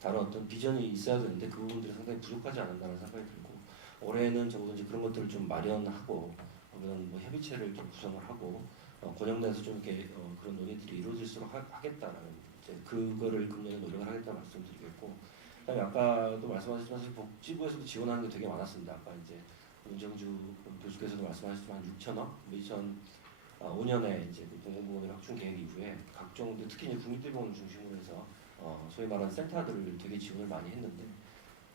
다른 어떤 비전이 있어야 되는데 그 부분들이 상당히 부족하지 않았나라는 생각이 들고 올해는 적어도 이제 그런 것들을 좀 마련하고 그런 뭐 협의체를 좀 구성을 하고 권역 내에서 좀 이렇게 그런 논의들이 이루어질수록 하겠다라는 이제 그거를 금년에 노력을 하겠다는 말씀드리겠고 그다음에 아까도 말씀하셨지만 사실 복지부에서도 지원하는 게 되게 많았습니다. 아까 이제 문정주 교수께서도 말씀하셨지만 6천억, 2005년에 이제 공공보건의료 확충 계획 이후에 각종 특히 이제 국립대병원을 중심으로 해서 소위 말하는 센터들을 되게 지원을 많이 했는데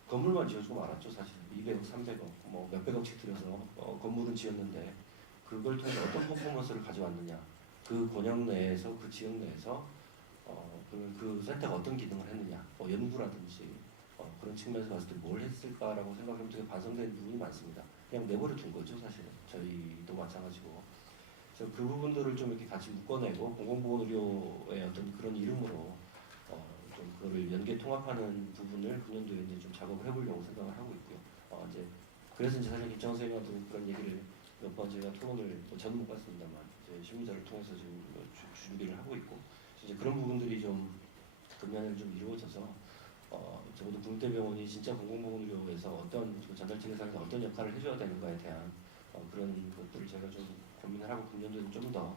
건물만 지어주고 말았죠. 사실 200억, 300억, 뭐 몇백억씩 들여서 건물은 지었는데 그걸 통해서 어떤 퍼포먼스를 가져왔느냐, 그 권역 내에서 그 지역 내에서 그 센터가 어떤 기능을 했느냐, 뭐 연구라든지 그런 측면에서 봤을 때 뭘 했을까라고 생각하면 되게 반성되는 부분이 많습니다. 그냥 내버려 둔 거죠, 사실은. 저희도 마찬가지고. 그래서 그 부분들을 좀 이렇게 같이 묶어내고 공공보건의료의 어떤 그런 이름으로 좀 그거를 연계 통합하는 부분을 금년도에 이제 좀 작업을 해보려고 생각을 하고 있고요. 이제 그래서 이제 사실 김창호 선생님하고 그런 얘기를 몇 번 저희가 토론을 저는 못 봤습니다만 이제 실무자를 통해서 지금 준비를 하고 있고 이제 그런 부분들이 좀 금년에 좀 이루어져서 적어도 국립대병원이 진짜 공공보건의료에서 어떤 전달체계에서 어떤 역할을 해줘야 되는가에 대한 그런 것들을 제가 좀 고민을 하고 금년도에는 좀 더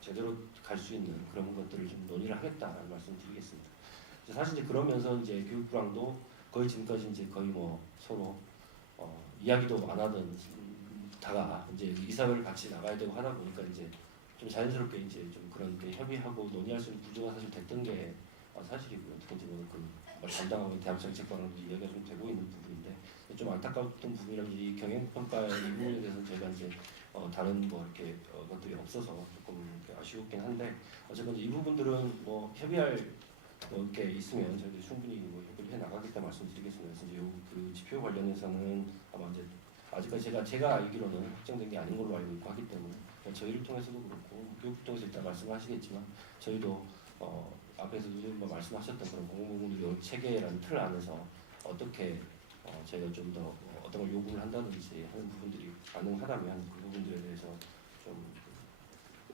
제대로 갈 수 있는 그런 것들을 좀 논의를 하겠다라는 말씀드리겠습니다. 사실 이제 그러면서 이제 교육부랑도 거의 지금까지 이제 거의 뭐 서로 이야기도 안 하던 다가 이제 이사회를 같이 나가야 되고 하다 보니까 이제 좀 자연스럽게 이제 좀 그런 게 협의하고 논의할 수 있는 구조가 사실 됐던 게 사실이고요. 특히 이제 그 담당하고 대학정책관으로도 이야기가 좀 되고 있는 부분인데 좀 안타까웠던 부분이라면 이 경영평가 이 부분에 대해서는 제가 이제 다른 뭐 이렇게 것들이 없어서 조금 이렇게 아쉬웠긴 한데 어쨌든 이 부분들은 뭐 협의할 게 있으면 저희도 충분히 뭐 협의를 해 나가겠다 말씀드리겠습니다. 그래서 이제 그 지표 관련해서는 아마 이제 아직까지 제가 알기로는 확정된 게 아닌 걸로 알고 있고 하기 때문에 저희를 통해서도 그렇고 교육부 통해서 일단 말씀하시겠지만 저희도 앞에서 뭐 말씀하셨던 그런 공공부문 체계라는 틀 안에서 어떻게 저희가 좀 더 어떤 걸 요구를 한다든지 하는 부분들이 가능하다면 그 부분들에 대해서 좀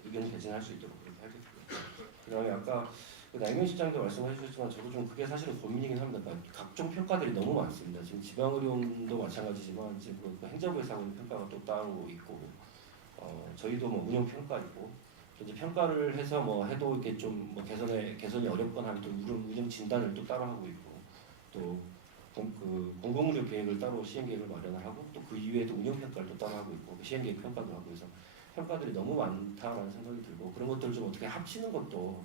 의견 개진할 수 있도록 그렇게 하겠습니다. 그다음에 아까 남경 실장도 말씀해 주셨지만 저도 좀 그게 사실은 고민이긴 합니다. 그러니까 각종 평가들이 너무 많습니다. 지금 지방의료원도 마찬가지지만 지금 그 행정부에서 하고 있는 평가가 또 따로 있고 저희도 뭐 운영 평가이고 이제 평가를 해서 뭐 해도 이렇게 좀 뭐 개선이 어렵거나 하면 또 운영 진단을 또 따로 하고 있고 또 그 공공의료 계획을 따로 시행 계획을 마련을 하고 또 그 이외에도 운영 평가를 또 따로 하고 있고 시행 계획 평가도 하고 해서 평가들이 너무 많다라는 생각이 들고 그런 것들을 좀 어떻게 합치는 것도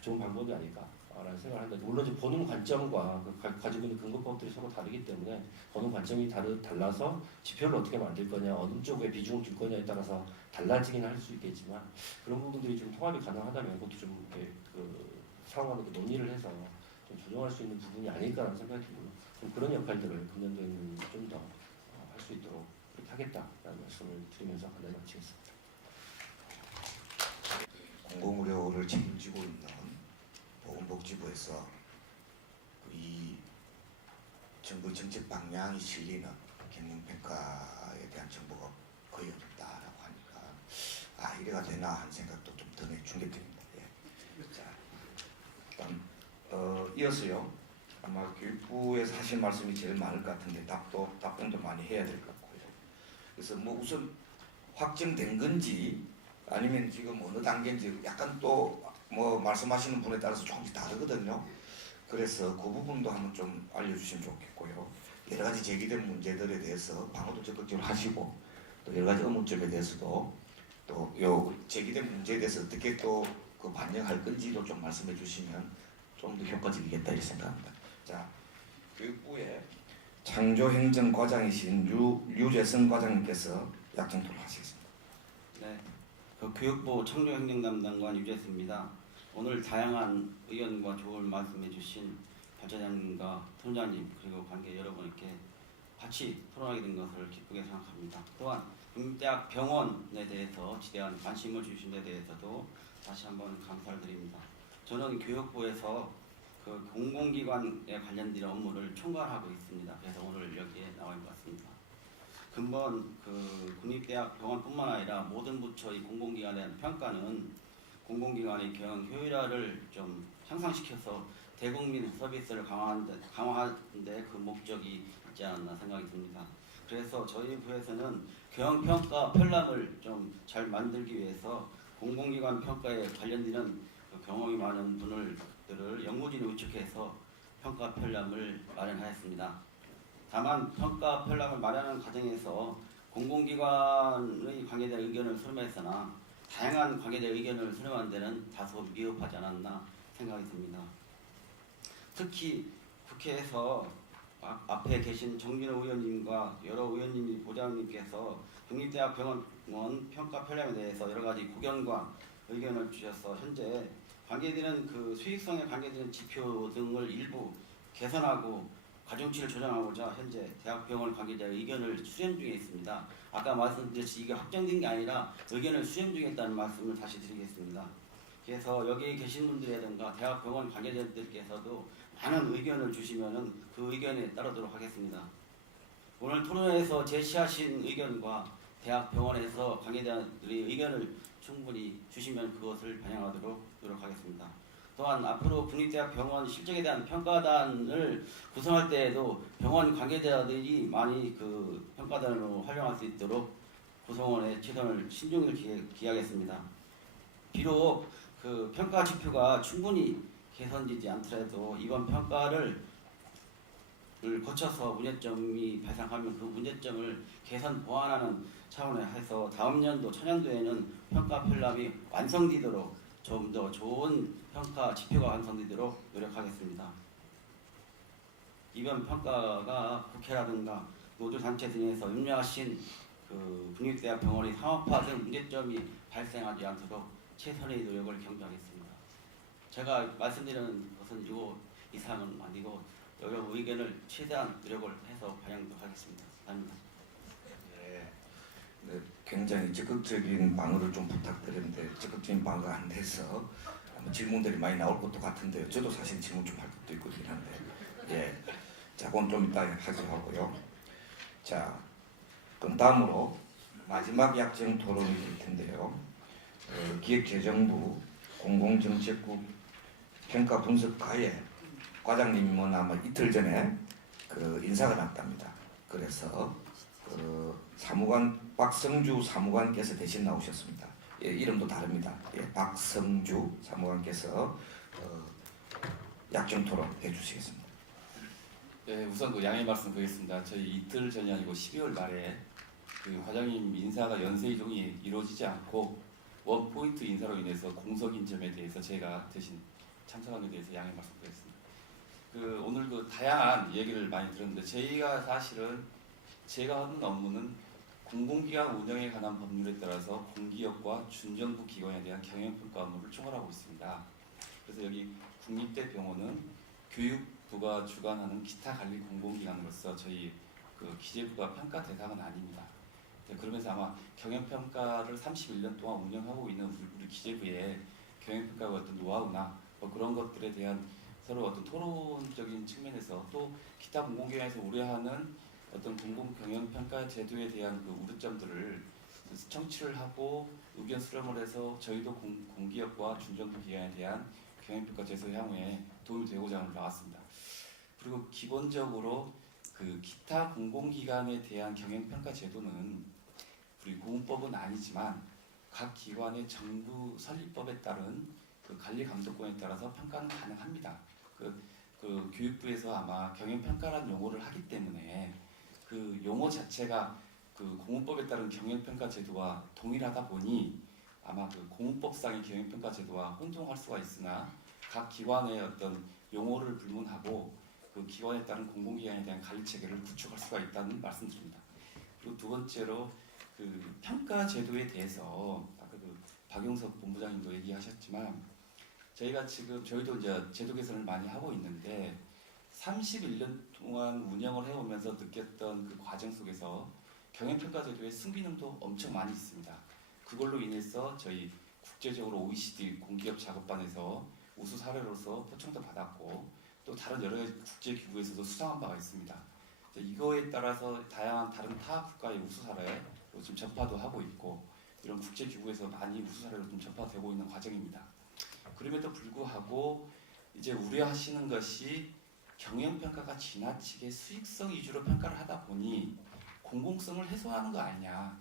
좋은 방법이 아닐까라는 생각을 합니다. 물론 이제 보는 관점과 가지고 있는 근거법들이 서로 다르기 때문에 보는 관점이 달라서 지표를 어떻게 만들 거냐, 어느 쪽에 비중을 줄 거냐에 따라서 달라지긴 할 수 있겠지만 그런 부분들이 좀 통합이 가능하다면 그것도 좀 이렇게 그 상황으로 논의를 해서 좀 조정할 수 있는 부분이 아닐까라는 생각이 들고요. 좀 그런 역할들을 금년도에는 좀 더 할 수 있도록 그렇게 하겠다라는 말씀을 드리면서 간단히 마치겠습니다. 공공의료를 책임지고 있는 보건복지부에서 이 정부 정책 방향이 실리는 경영평가에 대한 정보가 거의 없다라고 하니까 이래가 되나 하는 생각도 좀 드는 중개됩니다. 자, 일단 이어서요. 아마 교육부에서 하실 말씀이 제일 많을 것 같은데 답변도 많이 해야 될 것 같고요. 그래서 뭐 우선 확정된 건지 아니면 지금 어느 단계인지 약간 또 뭐 말씀하시는 분에 따라서 조금씩 다르거든요. 그래서 그 부분도 한번 좀 알려주시면 좋겠고요. 여러 가지 제기된 문제들에 대해서 방어도 적극적으로 하시고 또 여러 가지 의문점에 대해서도 또 요 제기된 문제에 대해서 어떻게 또 그 반영할 건지도 좀 말씀해 주시면 좀 더 효과적이겠다 이렇게 생각합니다. 자, 교육부의 창조행정과장이신 류재성 과장님께서 약정 토론하시겠습니다. 네, 그 교육부 청조행정 담당관 유재수입니다. 오늘 다양한 의견과 조언을 말씀해주신 발제장님과 팀장님 그리고 관계 여러분께 같이 토론하게 된 것을 기쁘게 생각합니다. 또한 국민대학 병원에 대해서 지대한 관심을 주신 데 대해서도 다시 한번 감사를 드립니다. 저는 교육부에서 그 공공기관에 관련된 업무를 총괄하고 있습니다. 그래서 오늘 여기에 나와 있는 것 같습니다. 근본 그 국립대학 병원뿐만 아니라 모든 부처의 공공기관에 대한 평가는 공공기관의 경영 효율화를 좀 향상시켜서 대국민 서비스를 강화하는데 그 목적이 있지 않았나 생각이 듭니다. 그래서 저희 부에서는 경영평가 편람을 좀 잘 만들기 위해서 공공기관 평가에 관련되는 그 경험이 많은 분들을 연구진을 위촉해서 평가 편람을 마련하였습니다. 다만 평가 편람을 마련하는 과정에서 공공기관의 관계자 의견을 수렴했으나 다양한 관계자 의견을 수렴하는 데는 다소 미흡하지 않았나 생각이 듭니다. 특히 국회에서 앞에 계신 정진호 의원님과 여러 의원님이 보좌관님께서 국립대학 병원 평가 편람에 대해서 여러 가지 고견과 의견을 주셔서 현재 관계되는 그 수익성에 관계되는 지표 등을 일부 개선하고 가중치를 조정하고자 현재 대학병원 관계자의 의견을 수렴 중에 있습니다. 아까 말씀드렸듯이 이게 확정된 게 아니라 의견을 수렴 중에 있다는 말씀을 다시 드리겠습니다. 그래서 여기 계신 분들이라든가 대학병원 관계자들께서도 많은 의견을 주시면은 그 의견에 따르도록 하겠습니다. 오늘 토론회에서 제시하신 의견과 대학병원에서 관계자들의 의견을 충분히 주시면 그것을 반영하도록 노력하겠습니다. 또한 앞으로 국립대학 병원 실적에 대한 평가단을 구성할 때에도 병원 관계자들이 많이 그 평가단으로 활용할 수 있도록 구성원의 최선을 신중히 기하겠습니다. 비록 그 평가 지표가 충분히 개선되지 않더라도 이번 평가를 거쳐서 문제점이 발생하면 그 문제점을 개선 보완하는 차원에서 다음 연도 차년도에는 평가 편람이 완성되도록 좀 더 좋은 평가 지표가 완성되도록 노력하겠습니다. 이번 평가가 국회라든가 노조단체 등에서 염려하신 그 국립대학 병원의 상업화 등 문제점이 발생하지 않도록 최선의 노력을 경주하겠습니다. 제가 말씀드리는 것은 요 이상은 아니고 여러 의견을 최대한 노력을 해서 반영도 하겠습니다. 감사합니다. 예, 네, 굉장히 적극적인 방어를 좀 부탁드렸는데 적극적인 방어가 안 돼서 아마 질문들이 많이 나올 것도 같은데요. 저도 사실 질문 좀 할 것도 있긴 한데, 예, 자, 그건 좀 이따 하기로 하고요. 자, 그럼 다음으로 마지막 약정 토론이 될 텐데요. 기획재정부 공공정책국 평가분석과에 과장님은 아마 이틀 전에 인사가 났답니다. 그래서 사무관 박성주 사무관께서 대신 나오셨습니다. 예, 이름도 다릅니다. 예, 박성주 사무관께서 약정 토론 해주시겠습니다. 네, 우선 그 양해 말씀드리겠습니다. 저희 이틀 전이 아니고 12월 말에 그 과장님 인사가 연쇄 이동이 이루어지지 않고 원 포인트 인사로 인해서 공석인 점에 대해서 제가 대신 참석하는 데 대해서 양해 말씀드리겠습니다. 오늘 다양한 얘기를 많이 들었는데 저희가 사실은 제가 하는 업무는 공공기관 운영에 관한 법률에 따라서 공기업과 준정부 기관에 대한 경영평가 업무를 총괄하고 있습니다. 그래서 여기 국립대병원은 교육부가 주관하는 기타 관리 공공기관으로서 저희 기재부가 평가 대상은 아닙니다. 그러면서 아마 경영평가를 31년 동안 운영하고 있는 우리 기재부의 경영평가의 어떤 노하우나 그런 것들에 대한 서로 어떤 토론적인 측면에서 또 기타 공공기관에서 우려하는 어떤 공공경영평가 제도에 대한 우려점들을 청취를 하고 의견 수렴을 해서 저희도 공기업과 준정부 기관에 대한 경영평가 제도 향후에 도움이 되고자 나왔습니다. 그리고 기본적으로 기타 공공기관에 대한 경영평가 제도는 우리 고문법은 아니지만 각 기관의 정부 설립법에 따른 관리 감독권에 따라서 평가는 가능합니다. 교육부에서 아마 경영평가라는 용어를 하기 때문에 그 용어 자체가 고문법에 따른 경영평가 제도와 동일하다 보니 아마 고문법상의 경영평가 제도와 혼동할 수가 있으나 각 기관의 어떤 용어를 불문하고 기관에 따른 공공기관에 대한 관리 체계를 구축할 수가 있다는 말씀드립니다. 그리고 두 번째로 평가 제도에 대해서 아까 박용석 본부장님도 얘기하셨지만 저희도 이제 제도 개선을 많이 하고 있는데 31년 동안 운영을 해오면서 느꼈던 그 과정 속에서 경영평가 제도의 순기능도 엄청 많이 있습니다. 그걸로 인해서 저희 국제적으로 OECD 공기업 작업반에서 우수 사례로서 표창도 받았고 또 다른 여러 가지 국제기구에서도 수상한 바가 있습니다. 이거에 따라서 다양한 다른 타 국가의 우수 사례로 지금 전파도 하고 있고 이런 국제기구에서 많이 우수 사례로 좀 전파되고 있는 과정입니다. 그럼에도 불구하고 이제 우려하시는 것이 경영평가가 지나치게 수익성 위주로 평가를 하다 보니 공공성을 훼손하는 거 아니냐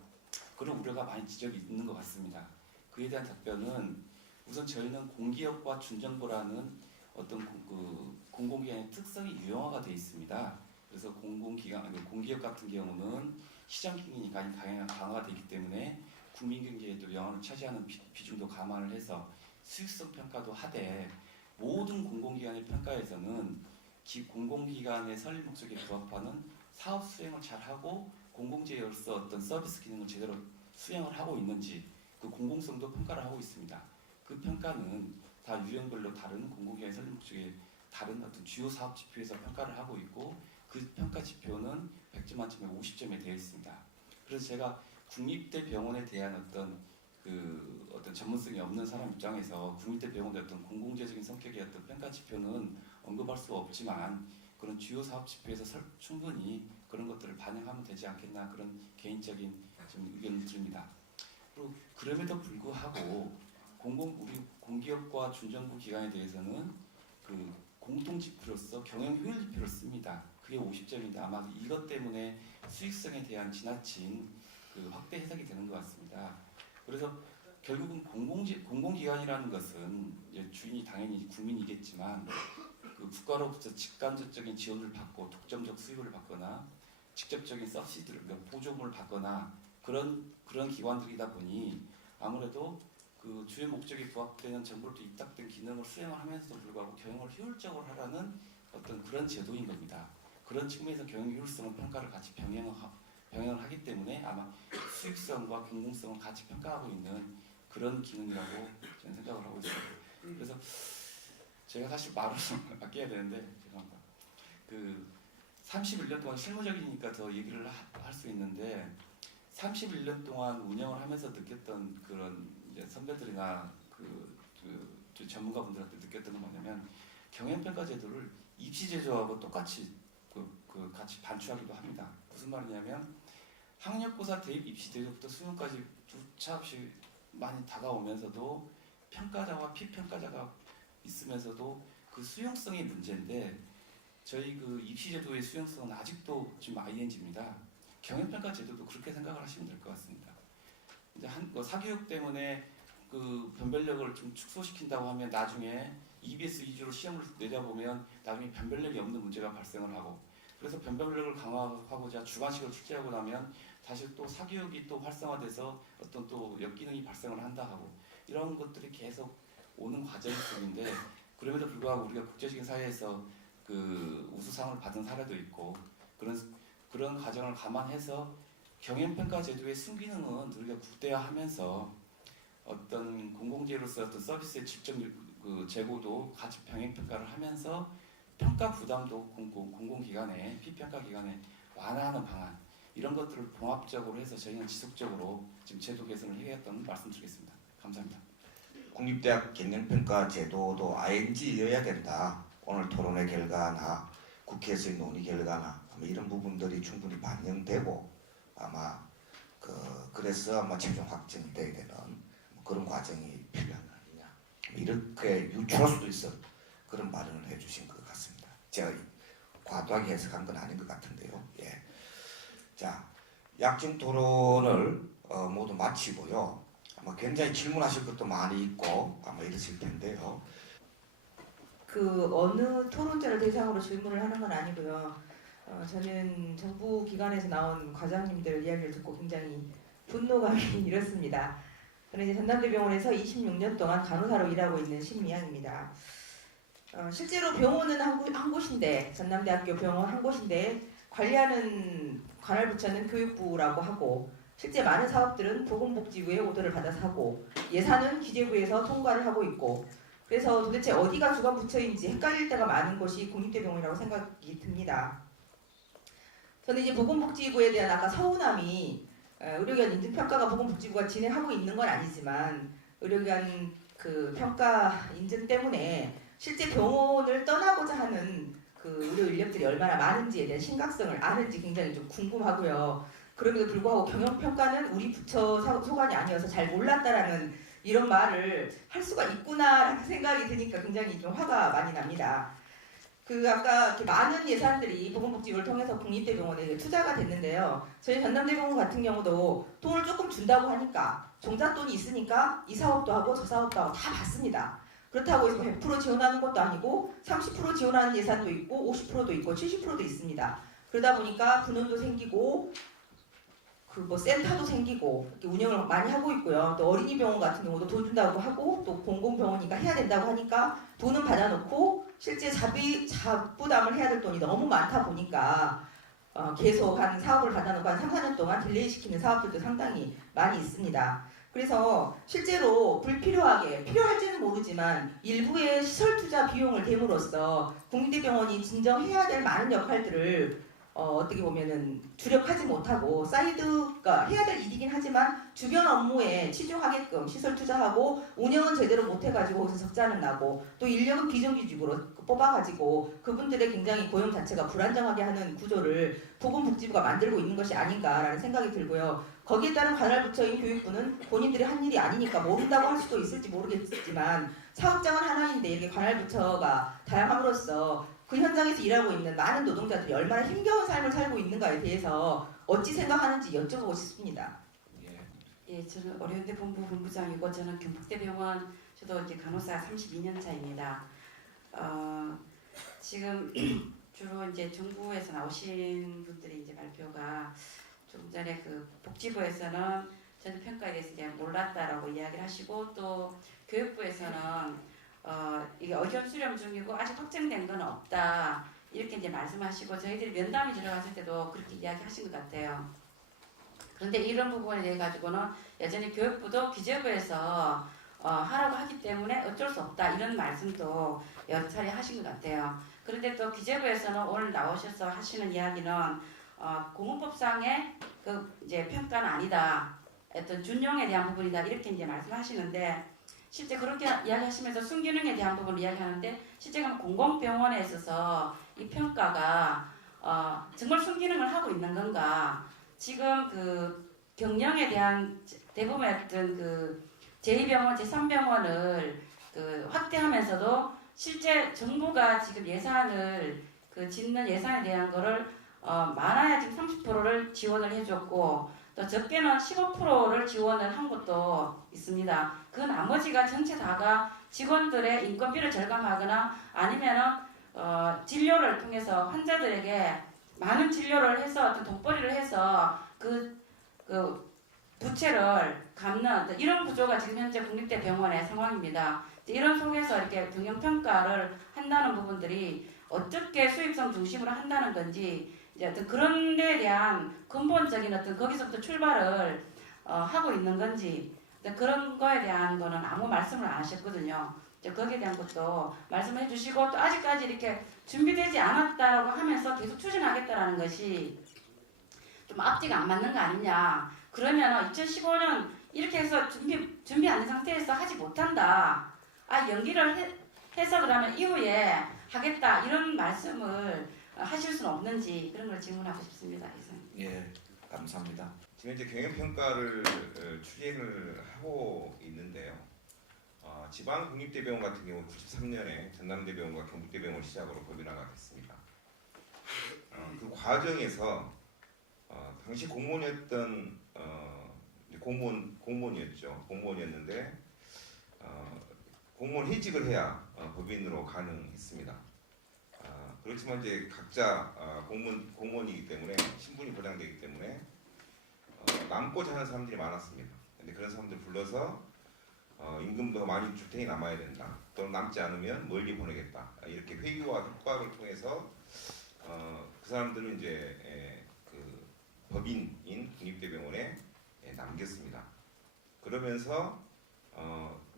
그런 우려가 많이 지적이 있는 것 같습니다. 그에 대한 답변은 우선 저희는 공기업과 준정부라는 어떤 공공기관의 특성이 유형화가 되어 있습니다. 그래서 공기업 같은 경우는 시장 경쟁이 강화가 되기 때문에 국민 경제에도 영향을 차지하는 비중도 감안을 해서 수익성 평가도 하되 모든 공공기관의 평가에서는 공공기관의 설립 목적에 부합하는 사업 수행을 잘하고 공공재로서 어떤 서비스 기능을 제대로 수행을 하고 있는지 그 공공성도 평가를 하고 있습니다. 그 평가는 다 유형별로 다른 공공기관의 설립 목적에 다른 어떤 주요 사업 지표에서 평가를 하고 있고 그 평가 지표는 100점 만점에 50점에 되어 있습니다. 그래서 제가 국립대병원에 대한 어떤 전문성이 없는 사람 입장에서 국립대병원의 어떤 공공재적인 성격의 어떤 평가 지표는 언급할 수 없지만 그런 주요 사업 지표에서 충분히 그런 것들을 반영하면 되지 않겠나 그런 개인적인 좀 의견을 드립니다. 그리고 그럼에도 불구하고 우리 공기업과 준정부 기관에 대해서는 공통 지표로서 경영 효율 지표를 씁니다. 그게 50점인데 아마 이것 때문에 수익성에 대한 지나친 확대 해석이 되는 것 같습니다. 그래서 결국은 공공기관이라는 것은 주인이 당연히 국민이겠지만 국가로부터 직간접적인 지원을 받고 독점적 수익을 받거나 직접적인 서비스를 보조금을 받거나 그런 기관들이다 보니 아무래도 주요 목적에 부합되는 정보를 입닥된 기능을 수행을 하면서도 불구하고 경영을 효율적으로 하라는 어떤 그런 제도인 겁니다. 그런 측면에서 경영 효율성을 평가를 같이 병행을 하기 때문에 아마 수익성과 공공성을 같이 평가하고 있는 그런 기능이라고 저는 생각을 하고 있습니다. 그래서 제가 사실 말을 아껴야 되는데 죄송합니다. 그 31년 동안 실무적이니까 더 얘기를 할 수 있는데 31년 동안 운영을 하면서 느꼈던 그런 이제 선배들이나 그 전문가분들한테 느꼈던 건 뭐냐면 경영평가 제도를 입시 제도하고 똑같이 같이 반추하기도 합니다. 무슨 말이냐면 학력고사 대입 입시 제도부터 수능까지 두차 없이 많이 다가오면서도 평가자와 피평가자가 있으면서도 그 수용성이 문제인데 저희 그 입시 제도의 수용성은 아직도 지금 ING입니다. 경영평가 제도도 그렇게 생각을 하시면 될 것 같습니다. 이제 사교육 때문에 그 변별력을 좀 축소시킨다고 하면 나중에 EBS 위주로 시험을 내다보면 나중에 변별력이 없는 문제가 발생을 하고 그래서 변별력을 강화하고자 주관식을 출제하고 나면 다시 또 사교육이 또 활성화돼서 어떤 또 역기능이 발생을 한다 하고 이런 것들이 계속 오는 과정 속인데 그럼에도 불구하고 우리가 국제적인 사회에서 그 우수상을 받은 사례도 있고 그런 과정을 감안해서 경영평가 제도의 순기능은 우리가 국대화하면서 어떤 공공재로서 어떤 서비스의 직접 그 재고도 같이 병행평가를 하면서 평가 부담도 공공기관에 피평가 기관에 완화하는 방안 이런 것들을 봉합적으로 해서 저희는 지속적으로 지금 제도 개선을 해야겠다는 말씀드리겠습니다. 감사합니다. 국립대학 경영평가 제도도 ING여야 된다. 오늘 토론의 결과나 국회에서의 논의 결과나 아마 이런 부분들이 충분히 반영되고 아마 그래서 아마 최종 확정이 돼야 되는 그런 과정이 필요한 거 아니냐 이렇게 유추할 수도 있어 그런 발언을 해주신 것 같습니다. 제가 과도하게 해석한 건 아닌 것 같은데요. 예. 자, 약정 토론을 모두 마치고요. 아마 굉장히 질문하실 것도 많이 있고 아마 이러실 텐데요. 그 어느 토론자를 대상으로 질문을 하는 건 아니고요. 저는 정부 기관에서 나온 과장님들 이야기를 듣고 굉장히 분노감이 일었습니다. 저는 이제 전남대병원에서 26년 동안 간호사로 일하고 있는 신미양입니다. 실제로 병원은 한 곳인데 전남대학교 병원 한 곳인데 관리하는 관할부처는 교육부라고 하고 실제 많은 사업들은 보건복지부의 오더를 받아서 하고 예산은 기재부에서 통과를 하고 있고 그래서 도대체 어디가 주관 부처인지 헷갈릴 때가 많은 곳이 국립대병원이라고 생각이 듭니다. 저는 이제 보건복지부에 대한 아까 서운함이 의료기관 인증평가가 보건복지부가 진행하고 있는 건 아니지만 의료기관 그 평가 인증 때문에 실제 병원을 떠나고자 하는 그 의료 인력들이 얼마나 많은지에 대한 심각성을 아는지 굉장히 좀 궁금하고요. 그럼에도 불구하고 경영평가는 우리 부처 소관이 아니어서 잘 몰랐다라는 이런 말을 할 수가 있구나라는 생각이 드니까 굉장히 좀 화가 많이 납니다. 그 아까 이렇게 많은 예산들이 보건복지부를 통해서 국립대병원에 투자가 됐는데요. 저희 전남대병원 같은 경우도 돈을 조금 준다고 하니까 종잣돈이 있으니까 이 사업도 하고 저 사업도 하고 다 받습니다. 그렇다고 해서 100% 지원하는 것도 아니고 30% 지원하는 예산도 있고 50%도 있고 70%도 있습니다. 그러다 보니까 분원도 생기고 그 센터도 생기고 이렇게 운영을 많이 하고 있고요. 또 어린이병원 같은 경우도 돈 준다고 하고 또 공공병원이니까 해야 된다고 하니까 돈은 받아놓고 실제 자부담을 해야 될 돈이 너무 많다 보니까 계속 한 사업을 받아놓고 한 3, 4년 동안 딜레이 시키는 사업들도 상당히 많이 있습니다. 그래서 실제로 불필요하게 필요할지는 모르지만 일부의 시설 투자 비용을 댐으로써 국립대병원이 진정해야 될 많은 역할들을 어떻게 보면은 주력하지 못하고 사이드가 해야 될 일이긴 하지만 주변 업무에 치중하게끔 시설 투자하고 운영은 제대로 못해가지고 거기서 적자는 나고 또 인력은 비정규직으로 뽑아가지고 그분들의 굉장히 고용 자체가 불안정하게 하는 구조를 보건복지부가 만들고 있는 것이 아닌가라는 생각이 들고요. 거기에 따른 관할부처인 교육부는 본인들이 한 일이 아니니까 모른다고 할 수도 있을지 모르겠지만 사업장은 하나인데 이렇게 관할부처가 다양함으로써 그 현장에서 일하고 있는 많은 노동자들이 얼마나 힘겨운 삶을 살고 있는가에 대해서 어찌 생각하는지 여쭤보고 싶습니다. 예, 저는 어려운대 본부 본부장이고 저는 경북대병원 저도 이제 간호사 32년 차입니다. 지금 주로 이제 정부에서 나오신 분들이 이제 발표가 조금 전에 그 복지부에서는 전혀 평가에 대해서 이제 몰랐다라고 이야기를 하시고 또 교육부에서는 이게 의견 수렴 중이고 아직 확정된 건 없다 이렇게 이제 말씀하시고 저희들이 면담이 들어갔을 때도 그렇게 이야기하신 것 같아요. 그런데 이런 부분에 대해 가지고는 여전히 교육부도 기재부에서 하라고 하기 때문에 어쩔 수 없다 이런 말씀도 여러 차례 하신 것 같아요. 그런데 또 기재부에서는 오늘 나오셔서 하시는 이야기는 공문법상의 그 이제 평가는 아니다. 어떤 준용에 대한 부분이다 이렇게 이제 말씀하시는데 실제 그렇게 이야기하시면서 순기능에 대한 부분을 이야기하는데 실제 공공병원에 있어서 이 평가가 정말 순기능을 하고 있는 건가? 지금 그 경영에 대한 대부분의 어떤 그 제2병원, 제3병원을 그 확대하면서도 실제 정부가 지금 예산을 그 짓는 예산에 대한 거를 많아야 지금 30%를 지원을 해줬고 또 적게는 15%를 지원을 한 것도 있습니다. 그 나머지가 전체 다가 직원들의 인건비를 절감하거나 아니면은 진료를 통해서 환자들에게 많은 진료를 해서 어떤 돈벌이를 해서 그 부채를 갚는 이런 구조가 지금 현재 국립대병원의 상황입니다. 이런 속에서 이렇게 경영평가를 한다는 부분들이 어떻게 수익성 중심으로 한다는 건지 이제 어떤 그런 데에 대한 근본적인 어떤 거기서부터 출발을 하고 있는 건지 그런 거에 대한 거는 아무 말씀을 안 하셨거든요. 거기에 대한 것도 말씀해 주시고 또 아직까지 이렇게 준비되지 않았다라고 하면서 계속 추진하겠다라는 것이 좀 앞뒤가 안 맞는 거 아니냐. 그러면 2015년 이렇게 해서 준비 안 된 상태에서 하지 못한다. 연기를 해서 그러면 이후에 하겠다 이런 말씀을 하실 수는 없는지 그런 걸 질문하고 싶습니다. 예, 감사합니다. 지금 이제 경영평가를 추진을 하고 있는데요. 지방 국립대병원 같은 경우 93년에 전남대병원과 경북대병원 시작으로 법인화가 됐습니다. 그 과정에서 당시 공무원이었던 공무원이었는데 공무원 해직을 해야 법인으로 가능했습니다. 그렇지만 이제 각자 공무원이기 때문에 신분이 보장되기 때문에 남고자 하는 사람들이 많았습니다. 근데 그런 사람들 불러서 임금도 많이 주택이 남아야 된다. 또 남지 않으면 멀리 보내겠다. 이렇게 회의와 협박을 통해서 그 사람들은 이제 그 법인인 국립대병원에 남겼습니다. 그러면서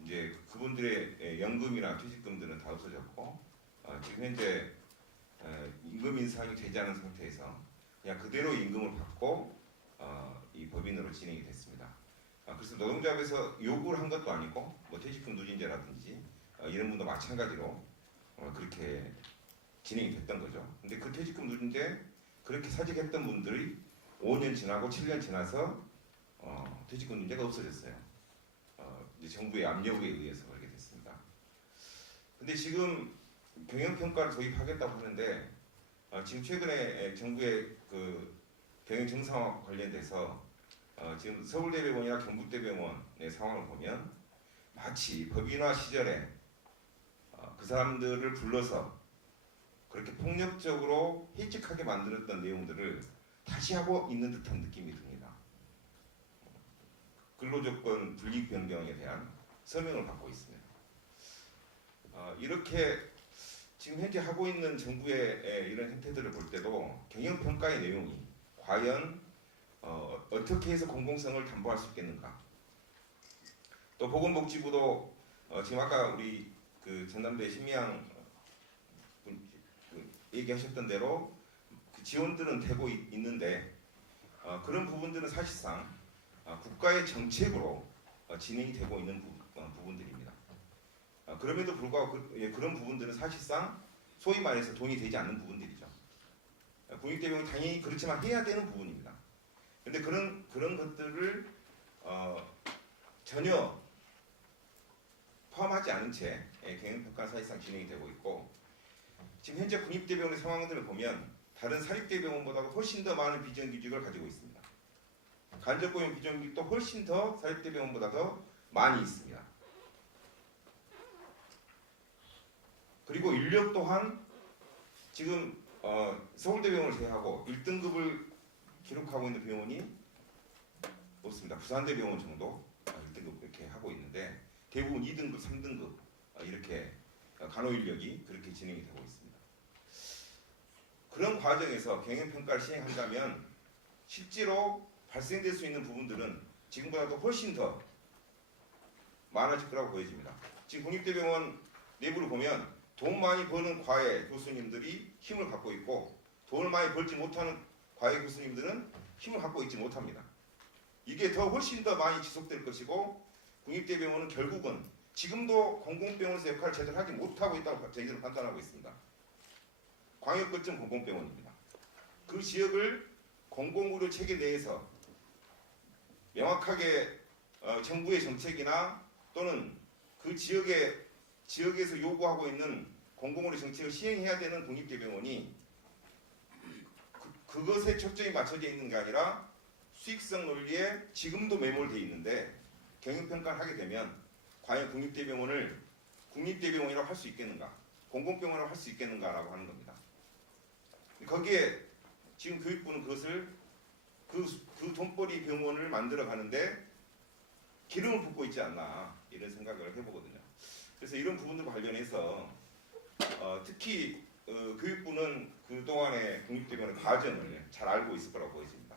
이제 그분들의 연금이나 퇴직금들은 다 없어졌고 지금 현재 임금 인상이 되지 않은 상태에서 그냥 그대로 임금을 받고 이 법인으로 진행이 됐습니다. 그래서 노동조합에서 요구를 한 것도 아니고 뭐 퇴직금 누진제라든지 이런 분도 마찬가지로 그렇게 진행이 됐던 거죠. 근데 그 퇴직금 누진제 그렇게 사직했던 분들이 5년 지나고 7년 지나서 퇴직금 문제가 없어졌어요. 이제 정부의 압력에 의해서 그렇게 됐습니다. 근데 지금 경영평가를 도입하겠다고 하는데 지금 최근에 정부의 그 경영 정상화 관련돼서 지금 서울대병원이나 경북대병원의 상황을 보면 마치 법인화 시절에 그 사람들을 불러서 그렇게 폭력적으로 해직하게 만들었던 내용들을 다시 하고 있는 듯한 느낌이 듭니다. 근로조건 불이익 변경에 대한 서명을 받고 있습니다. 이렇게 지금 현재 하고 있는 정부의 이런 행태들을 볼 때도 경영평가의 내용이 과연 어떻게 해서 공공성을 담보할 수 있겠는가? 또 보건복지부도 지금 아까 우리 그 전남대 신미양 분 얘기하셨던 대로 그 지원들은 되고 있는데 그런 부분들은 사실상 국가의 정책으로 진행이 되고 있는 부분들입니다. 그럼에도 불구하고 그런 부분들은 사실상 소위 말해서 돈이 되지 않는 부분들이죠. 국립대병원이 당연히 그렇지만 해야 되는 부분입니다. 그런데 그런 것들을 전혀 포함하지 않은 채 경영평가 사실상 진행이 되고 있고 지금 현재 국립대병원의 상황들을 보면 다른 사립대병원보다도 훨씬 더 많은 비정규직을 가지고 있습니다. 간접고용 비정규직도 훨씬 더 사립대병원보다 더 많이 있습니다. 그리고 인력 또한 지금 서울대병원을 제외하고 1등급을 기록하고 있는 병원이 없습니다. 부산대병원 정도 1등급 이렇게 하고 있는데 대부분 2등급, 3등급 이렇게 간호인력이 그렇게 진행이 되고 있습니다. 그런 과정에서 경영평가를 시행한다면 실제로 발생될 수 있는 부분들은 지금보다도 훨씬 더 많아질 거라고 보여집니다. 지금 국립대병원 내부를 보면 돈 많이 버는 과외 교수님들이 힘을 갖고 있고 돈을 많이 벌지 못하는 과외 교수님들은 힘을 갖고 있지 못합니다. 이게 더 훨씬 더 많이 지속될 것이고 국립대병원은 결국은 지금도 공공병원에서 역할을 제대로 하지 못하고 있다고 저희들은 판단하고 있습니다. 광역 거점 공공병원입니다. 그 지역을 공공의료 체계 내에서 명확하게 정부의 정책이나 또는 그 지역에서 요구하고 있는 공공의료 정책을 시행해야 되는 국립대병원이 그것에 초점이 맞춰져 있는 게 아니라 수익성 논리에 지금도 매몰되어 있는데 경영평가를 하게 되면 과연 국립대병원을 국립대병원이라고 할 수 있겠는가, 공공병원이라고 할 수 있겠는가라고 하는 겁니다. 거기에 지금 교육부는 그것을 그 돈벌이 병원을 만들어 가는데 기름을 붓고 있지 않나 이런 생각을 해보거든요. 그래서 이런 부분들과 관련해서 특히 교육부는 그동안의 국립대병원의 과정을 잘 알고 있을 거라고 보여집니다.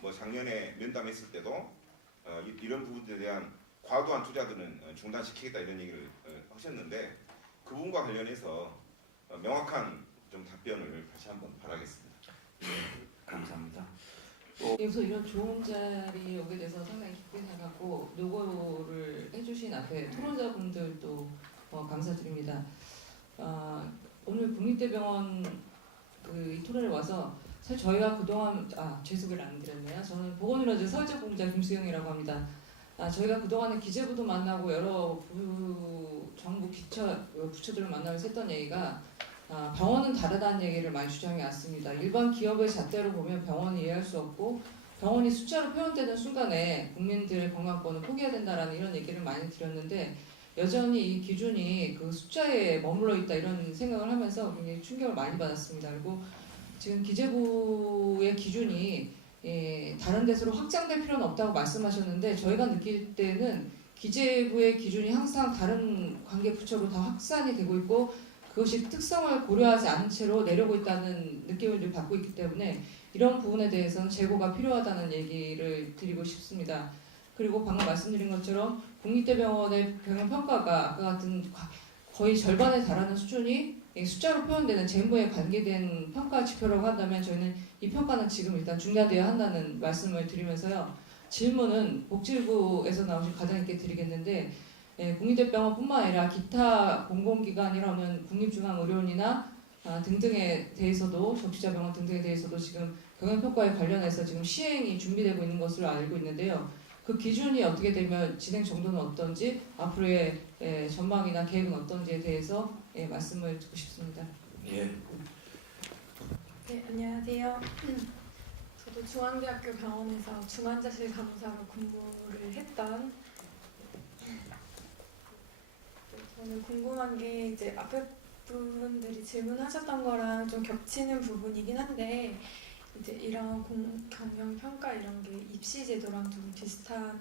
뭐 작년에 면담했을 때도 이런 부분들에 대한 과도한 투자들은 중단시키겠다 이런 얘기를 하셨는데 그 부분과 관련해서 명확한 좀 답변을 다시 한번 바라겠습니다. 감사합니다. 그래서 이런 좋은 자리에 오게 돼서 상당히 기쁘게 생각하고 노고를 해주신 앞에 토론자분들도 감사드립니다. 오늘 국립대병원 이 토론에 와서 사실 저희가 그동안 제 소개를 안 드렸네요. 저는 보건의료제 서울지역본부장 김수영이라고 합니다. 저희가 그동안에 기재부도 만나고 여러 정부 부처들을 만나면서 했던 얘기가 병원은 다르다는 얘기를 많이 주장해 왔습니다. 일반 기업의 잣대로 보면 병원을 이해할 수 없고 병원이 숫자로 표현되는 순간에 국민들의 건강권을 포기해야 된다라는 이런 얘기를 많이 드렸는데 여전히 이 기준이 그 숫자에 머물러 있다 이런 생각을 하면서 굉장히 충격을 많이 받았습니다. 그리고 지금 기재부의 기준이 다른 데서로 확장될 필요는 없다고 말씀하셨는데 저희가 느낄 때는 기재부의 기준이 항상 다른 관계 부처로 다 확산이 되고 있고 그것이 특성을 고려하지 않은 채로 내려오고 있다는 느낌을 받고 있기 때문에 이런 부분에 대해서는 재고가 필요하다는 얘기를 드리고 싶습니다. 그리고 방금 말씀드린 것처럼 국립대병원의 병영평가가 아까 같은 거의 절반에 달하는 수준이 숫자로 표현되는 재무에 관계된 평가 지표라고 한다면 저희는 이 평가는 지금 일단 중단되어야 한다는 말씀을 드리면서요. 질문은 복지부에서 나오신 과장님께 드리겠는데 국립대병원뿐만 아니라 기타 공공기관이라는 국립중앙의료원이나 등등에 대해서도 적시자병원 등등에 대해서도 지금 경영평가에 관련해서 지금 시행이 준비되고 있는 것으로 알고 있는데요. 그 기준이 어떻게 되면 진행 정도는 어떤지 앞으로의 전망이나 계획은 어떤지에 대해서 말씀을 듣고 싶습니다. 예. 네, 안녕하세요. 저도 중앙대학교 병원에서 중환자실 간호사로 근무를 했던 저는 궁금한 게 이제 앞에 분들이 질문하셨던 거랑 좀 겹치는 부분이긴 한데 이제 이런 경영 평가 이런 게 입시 제도랑 좀 비슷한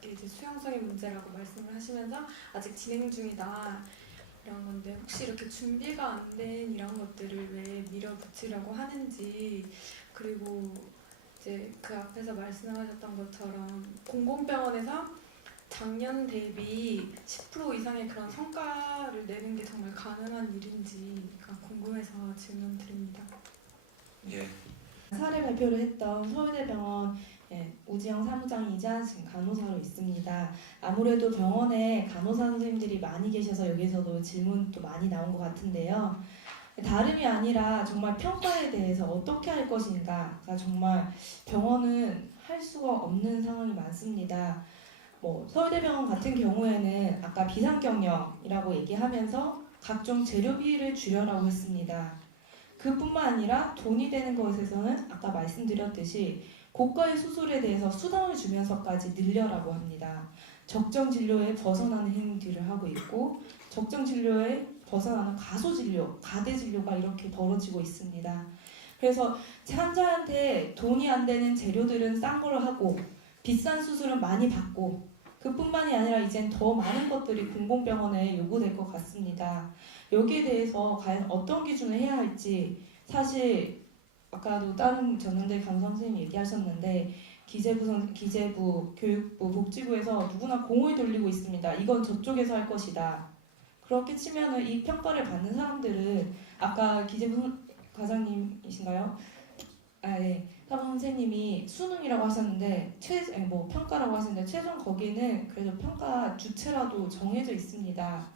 게 이제 수용성의 문제라고 말씀을 하시면서 아직 진행 중이다 이런 건데 혹시 이렇게 준비가 안 된 이런 것들을 왜 밀어붙이려고 하는지 그리고 이제 그 앞에서 말씀하셨던 것처럼 공공병원에서 작년 대비 10% 이상의 그런 성과를 내는 게 정말 가능한 일인지가 궁금해서 질문 드립니다. 예. 사례 발표를 했던 서울대병원 오지영 사무장이자 지금 간호사로 있습니다. 아무래도 병원에 간호사 선생님들이 많이 계셔서 여기서도 질문도 많이 나온 것 같은데요. 다름이 아니라 정말 평가에 대해서 어떻게 할 것인가가 정말 병원은 할 수가 없는 상황이 많습니다. 서울대병원 같은 경우에는 아까 비상경영이라고 얘기하면서 각종 재료비를 줄여라고 했습니다. 그뿐만 아니라 돈이 되는 것에서는 아까 말씀드렸듯이 고가의 수술에 대해서 수당을 주면서까지 늘려라고 합니다. 적정 진료에 벗어나는 행위들을 하고 있고 적정 진료에 벗어나는 가소진료, 가대진료가 이렇게 벌어지고 있습니다. 그래서 환자한테 돈이 안 되는 재료들은 싼 걸로 하고 비싼 수술은 많이 받고 그뿐만이 아니라 이젠 더 많은 것들이 공공병원에 요구될 것 같습니다. 여기에 대해서 과연 어떤 기준을 해야 할지 사실 아까도 다른 전문대 간호사 선생님이 얘기하셨는데 기재부, 교육부, 복지부에서 누구나 공을 돌리고 있습니다. 이건 저쪽에서 할 것이다. 그렇게 치면은 이 평가를 받는 사람들은 아까 기재부 과장님이신가요? 네. 사범 선생님이 수능이라고 하셨는데 평가라고 하셨는데 최종 거기는 그래도 평가 주체라도 정해져 있습니다.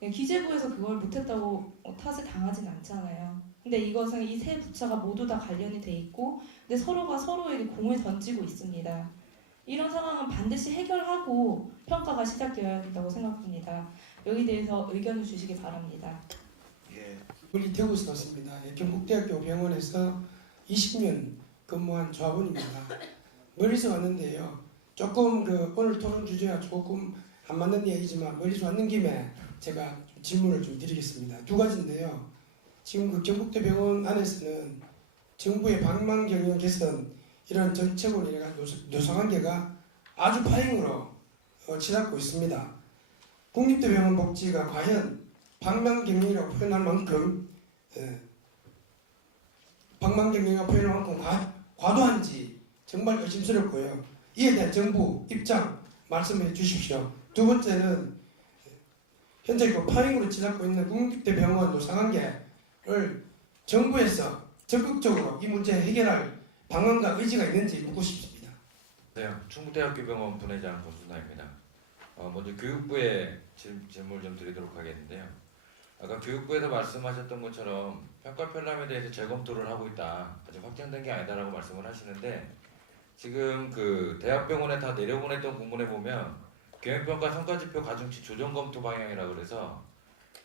네, 기재부에서 그걸 못했다고 탓을 당하진 않잖아요. 근데 이것은 이 세 부처가 모두 다 관련이 돼 있고 근데 서로가 서로에게 공을 던지고 있습니다. 이런 상황은 반드시 해결하고 평가가 시작되어야 된다고 생각합니다. 여기 대해서 의견을 주시기 바랍니다. 예. 우리 대구에서 왔습니다. 경북대학교 병원에서 20년 근무한 조합원입니다. 멀리서 왔는데요. 조금 오늘 토론 주제와 조금 안 맞는 얘기지만 멀리서 왔는 김에 제가 질문을 좀 드리겠습니다. 두 가지인데요. 지금 경북대 병원 안에서는 정부의 방망 경영 개선 이런 정책으로 노사관계가 아주 파행으로 치닫고 있습니다. 국립대병원 복지가 과연 방망 경영이라고 표현할 만큼 과도한지 정말 의심스럽고요. 이에 대한 정부 입장 말씀해 주십시오. 두 번째는 현재 파행으로 치닫고 있는 국립대병원 노사관계를 정부에서 적극적으로 이 문제 해결할 방안과 의지가 있는지 묻고 싶습니다. 네, 충북대학교 병원 분회장 권순하입니다. 먼저 교육부에 질문을 좀 드리도록 하겠는데요. 아까 교육부에서 말씀하셨던 것처럼 평가 편람에 대해서 재검토를 하고 있다. 아직 확정된 게 아니다라고 말씀을 하시는데 지금 대학병원에 다 내려보냈던 공문에 보면 경영평가 성과지표 가중치 조정 검토 방향이라고 그래서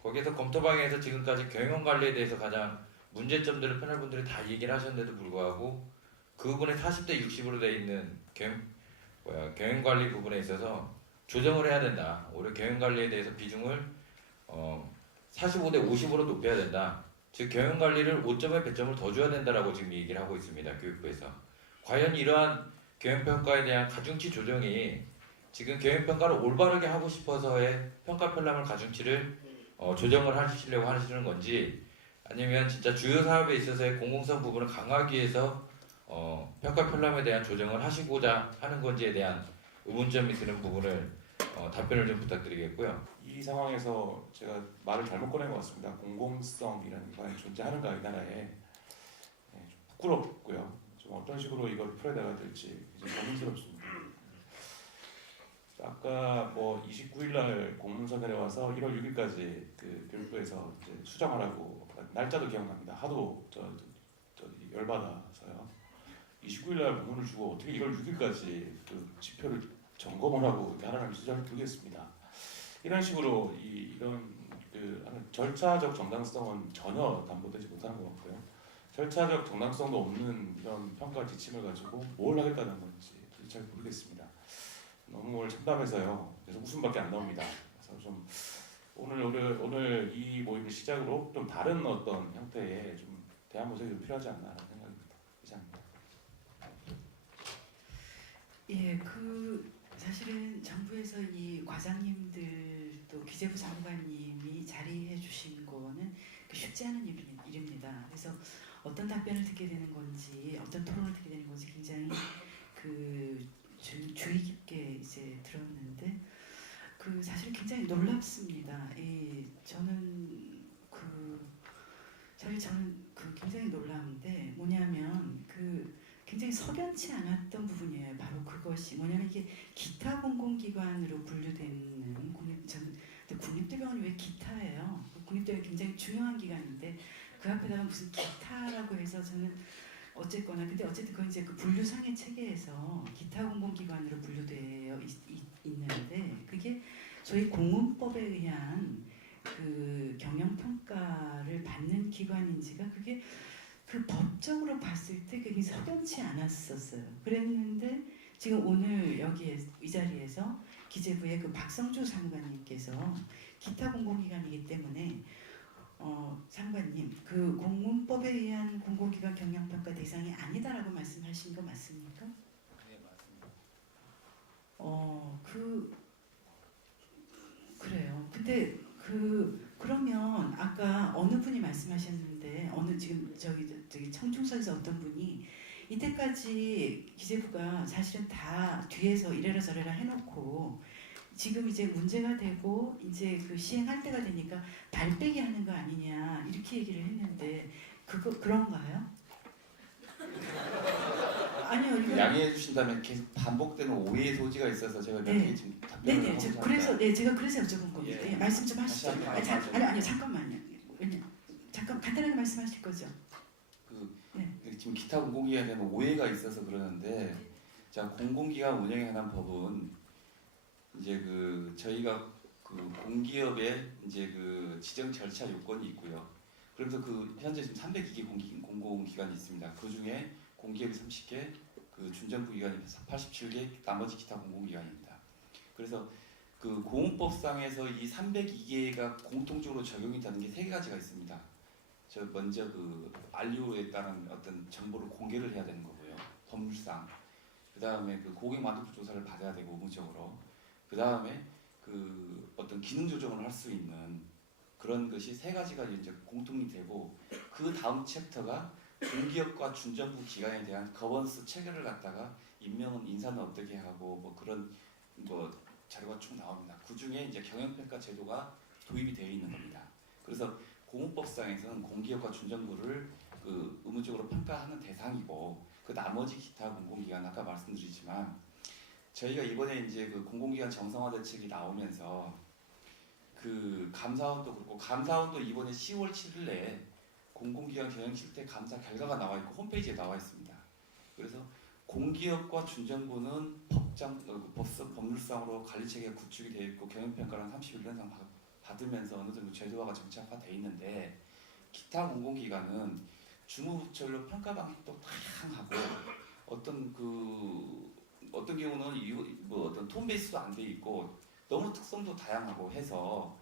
거기에서 검토 방향에서 지금까지 경영 관리에 대해서 가장 문제점들을 패널분들이 다 얘기를 하셨는데도 불구하고 그 부분에 40대 60으로 되어 있는 경영 관리 부분에 있어서 조정을 해야 된다. 올해 경영 관리에 대해서 비중을 45대 50으로 높여야 된다. 즉 경영 관리를 5점의 배점을 더 줘야 된다라고 지금 얘기를 하고 있습니다. 교육부에서. 과연 이러한 경영 평가에 대한 가중치 조정이 지금 경영 평가를 올바르게 하고 싶어서의 평가 편람을 가중치를 조정을 하시려고 하시는 건지 아니면 진짜 주요 사업에 있어서의 공공성 부분을 강화하기 위해서 평가 편람에 대한 조정을 하시고자 하는 건지에 대한 의문점이 드는 부분을 답변을 좀 부탁드리겠고요. 이 상황에서 제가 말을 잘못 꺼낸 것 같습니다. 공공성이라는 게 과연 존재하는가 이 나라에 좀 부끄럽고요. 좀 어떤 식으로 이걸 풀어나가야 될지 좀 고민스럽습니다. 아까 29일 날 공문서 내려와서 1월 6일까지 교육부에서 이제 수정하라고 날짜도 기억납니다. 하도 열받아서요. 29일 날 공문을 주고 어떻게 1월 6일까지 지표를 점검을 하고 하라는 주장을 두겠습니다. 이런 식으로 이런 절차적 정당성은 전혀 담보되지 못하는 것 같고요. 절차적 정당성도 없는 이런 평가 지침을 가지고 뭘 하겠다는 건지 잘 모르겠습니다. 너무 오늘 참담해서요. 그래서 웃음밖에 안 나옵니다. 그래서 좀 오늘 이 모임을 시작으로 좀 다른 어떤 형태의 좀 대안 모색이 필요하지 않나라는 생각입니다. 이상입니다. 예, 사실은 정부에서 이 과장님들 또 기재부 장관님이 자리해 주신 거는 쉽지 않은 일입니다. 그래서 어떤 답변을 듣게 되는 건지 어떤 토론을 듣게 되는 건지 굉장히 주의 깊게 이제 들었는데 사실 굉장히 놀랍습니다. 저는 굉장히 놀라운데 뭐냐면 굉장히 석연치 않았던 부분이에요. 바로 그것이 뭐냐면 이게 기타 공공기관으로 분류되는 국립대병원이 왜 기타예요? 국립대병원이 굉장히 중요한 기관인데 그 앞에다가 무슨 기타라고 해서 저는 어쨌거나 근데 어쨌든 그건 이제 분류상의 체계에서 기타 공공기관으로 분류되어 있는데 그게 저희 공문법에 의한 경영평가를 받는 기관인지가 그게 법적으로 봤을 때 그게 석연치 않았었어요. 그랬는데 지금 오늘 이 자리에서 기재부의 박성주 상관님께서 기타 공공기관이기 때문에 상관님 공문법에 의한 공공기관 경영평가 대상이 아니다라고 말씀하신 거 맞습니까? 네, 맞습니다. 그래요. 근데 그러면 아까 어느 분이 말씀하셨는데 지금 저기 청중석에서 어떤 분이 이때까지 기재부가 사실은 다 뒤에서 이래라 저래라 해놓고 지금 이제 문제가 되고 이제 그 시행할 때가 되니까 발빼기 하는 거 아니냐 이렇게 얘기를 했는데 그런가요? 아니요. 이거 양해해 주신다면 계속 반복되는 오해의 소지가 있어서 제가 몇 개 좀 답변을 네네. 하고자 그래서 합니다. 제가 그래서 여쭤본 겁니다. 예. 예, 말씀 좀 하시죠. 다시 한번 아니요 잠깐만요. 잠깐 간단하게 말씀하실 거죠. 지금 기타 공공기관에 대한 오해가 있어서 그러는데, 자 공공기관 운영에 관한 법은 이제 그 저희가 그 공기업의 이제 그 지정 절차 요건이 있고요. 그래서 그 현재 지금 302개 공공기관이 있습니다. 그 중에 공기업이 30개, 그 준정부 기관이 87개, 나머지 기타 공공기관입니다. 그래서 그 공업법상에서 이 302개가 공통적으로 적용이 되는 게 세 가지가 있습니다. 저 먼저 그 안류에 따른 어떤 정보를 공개를 해야 되는 거고요. 법률상. 그 다음에 그 고객 만족도 조사를 받아야 되고 의무적으로. 그 다음에 그 어떤 기능 조정을 할 수 있는 그런 것이 세 가지가 이제 공통이 되고, 그 다음 챕터가 공기업과 준정부 기관에 대한 거버넌스 체계를 갖다가 임명은 인사는 어떻게 하고 뭐 그런 뭐 자료가 쭉 나옵니다. 그 중에 이제 경영평가 제도가 도입이 되어 있는 겁니다. 그래서 공업법상에서는 공기업과 준정부를 그 의무적으로 평가하는 대상이고, 그 나머지 기타 공공기관 아까 말씀드리지만 저희가 이번에 이제 그 공공기관 정상화 대책이 나오면서 그 감사원도 그렇고, 감사원도 이번에 10월 7일에 공공기관 경영 실태 감사 결과가 나와 있고 홈페이지에 나와 있습니다. 그래서 공기업과 준정부는 법률상으로 관리체계가 구축이 되어 있고 경영평가는 31년상 받으면서 어느 정도 제도화가 정착화되어 있는데, 기타 공공기관은 주무부처별로 평가 방식도 다양하고 어떤 경우는 뭐 어떤 톤 베이스도 안 돼 있고 너무 특성도 다양하고 해서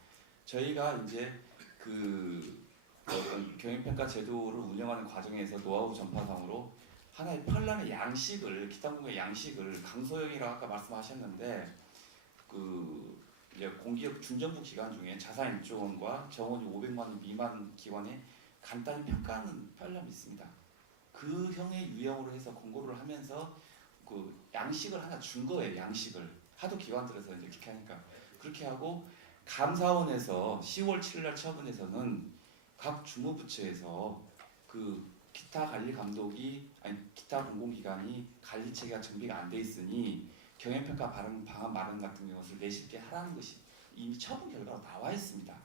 저희가 이제 그 어떤 경영평가 제도를 운영하는 과정에서 노하우 전파상으로 하나의 편람의 양식을, 기타 공공의 양식을 강소형이라고 아까 말씀하셨는데, 그 이제 공기업 준정부 기관 중에 자산 1조 원과 정원이 500만 원 미만 기관에 간단히 평가하는 편람이 있습니다. 그 형의 유형으로 해서 공고를 하면서 그 양식을 하나 준 거예요. 양식을 하도 기관들에서 이제 이렇게 하니까 그렇게 하고, 감사원에서 10월 7일날 처분에서는 각 주무부처에서 그 기타 관리 감독이 기타 공공기관이 관리 체계가 정비가 안 돼 있으니 경영평가 방안 마련 같은 것을 내실게 하라는 것이 이미 처분 결과로 나와 있습니다.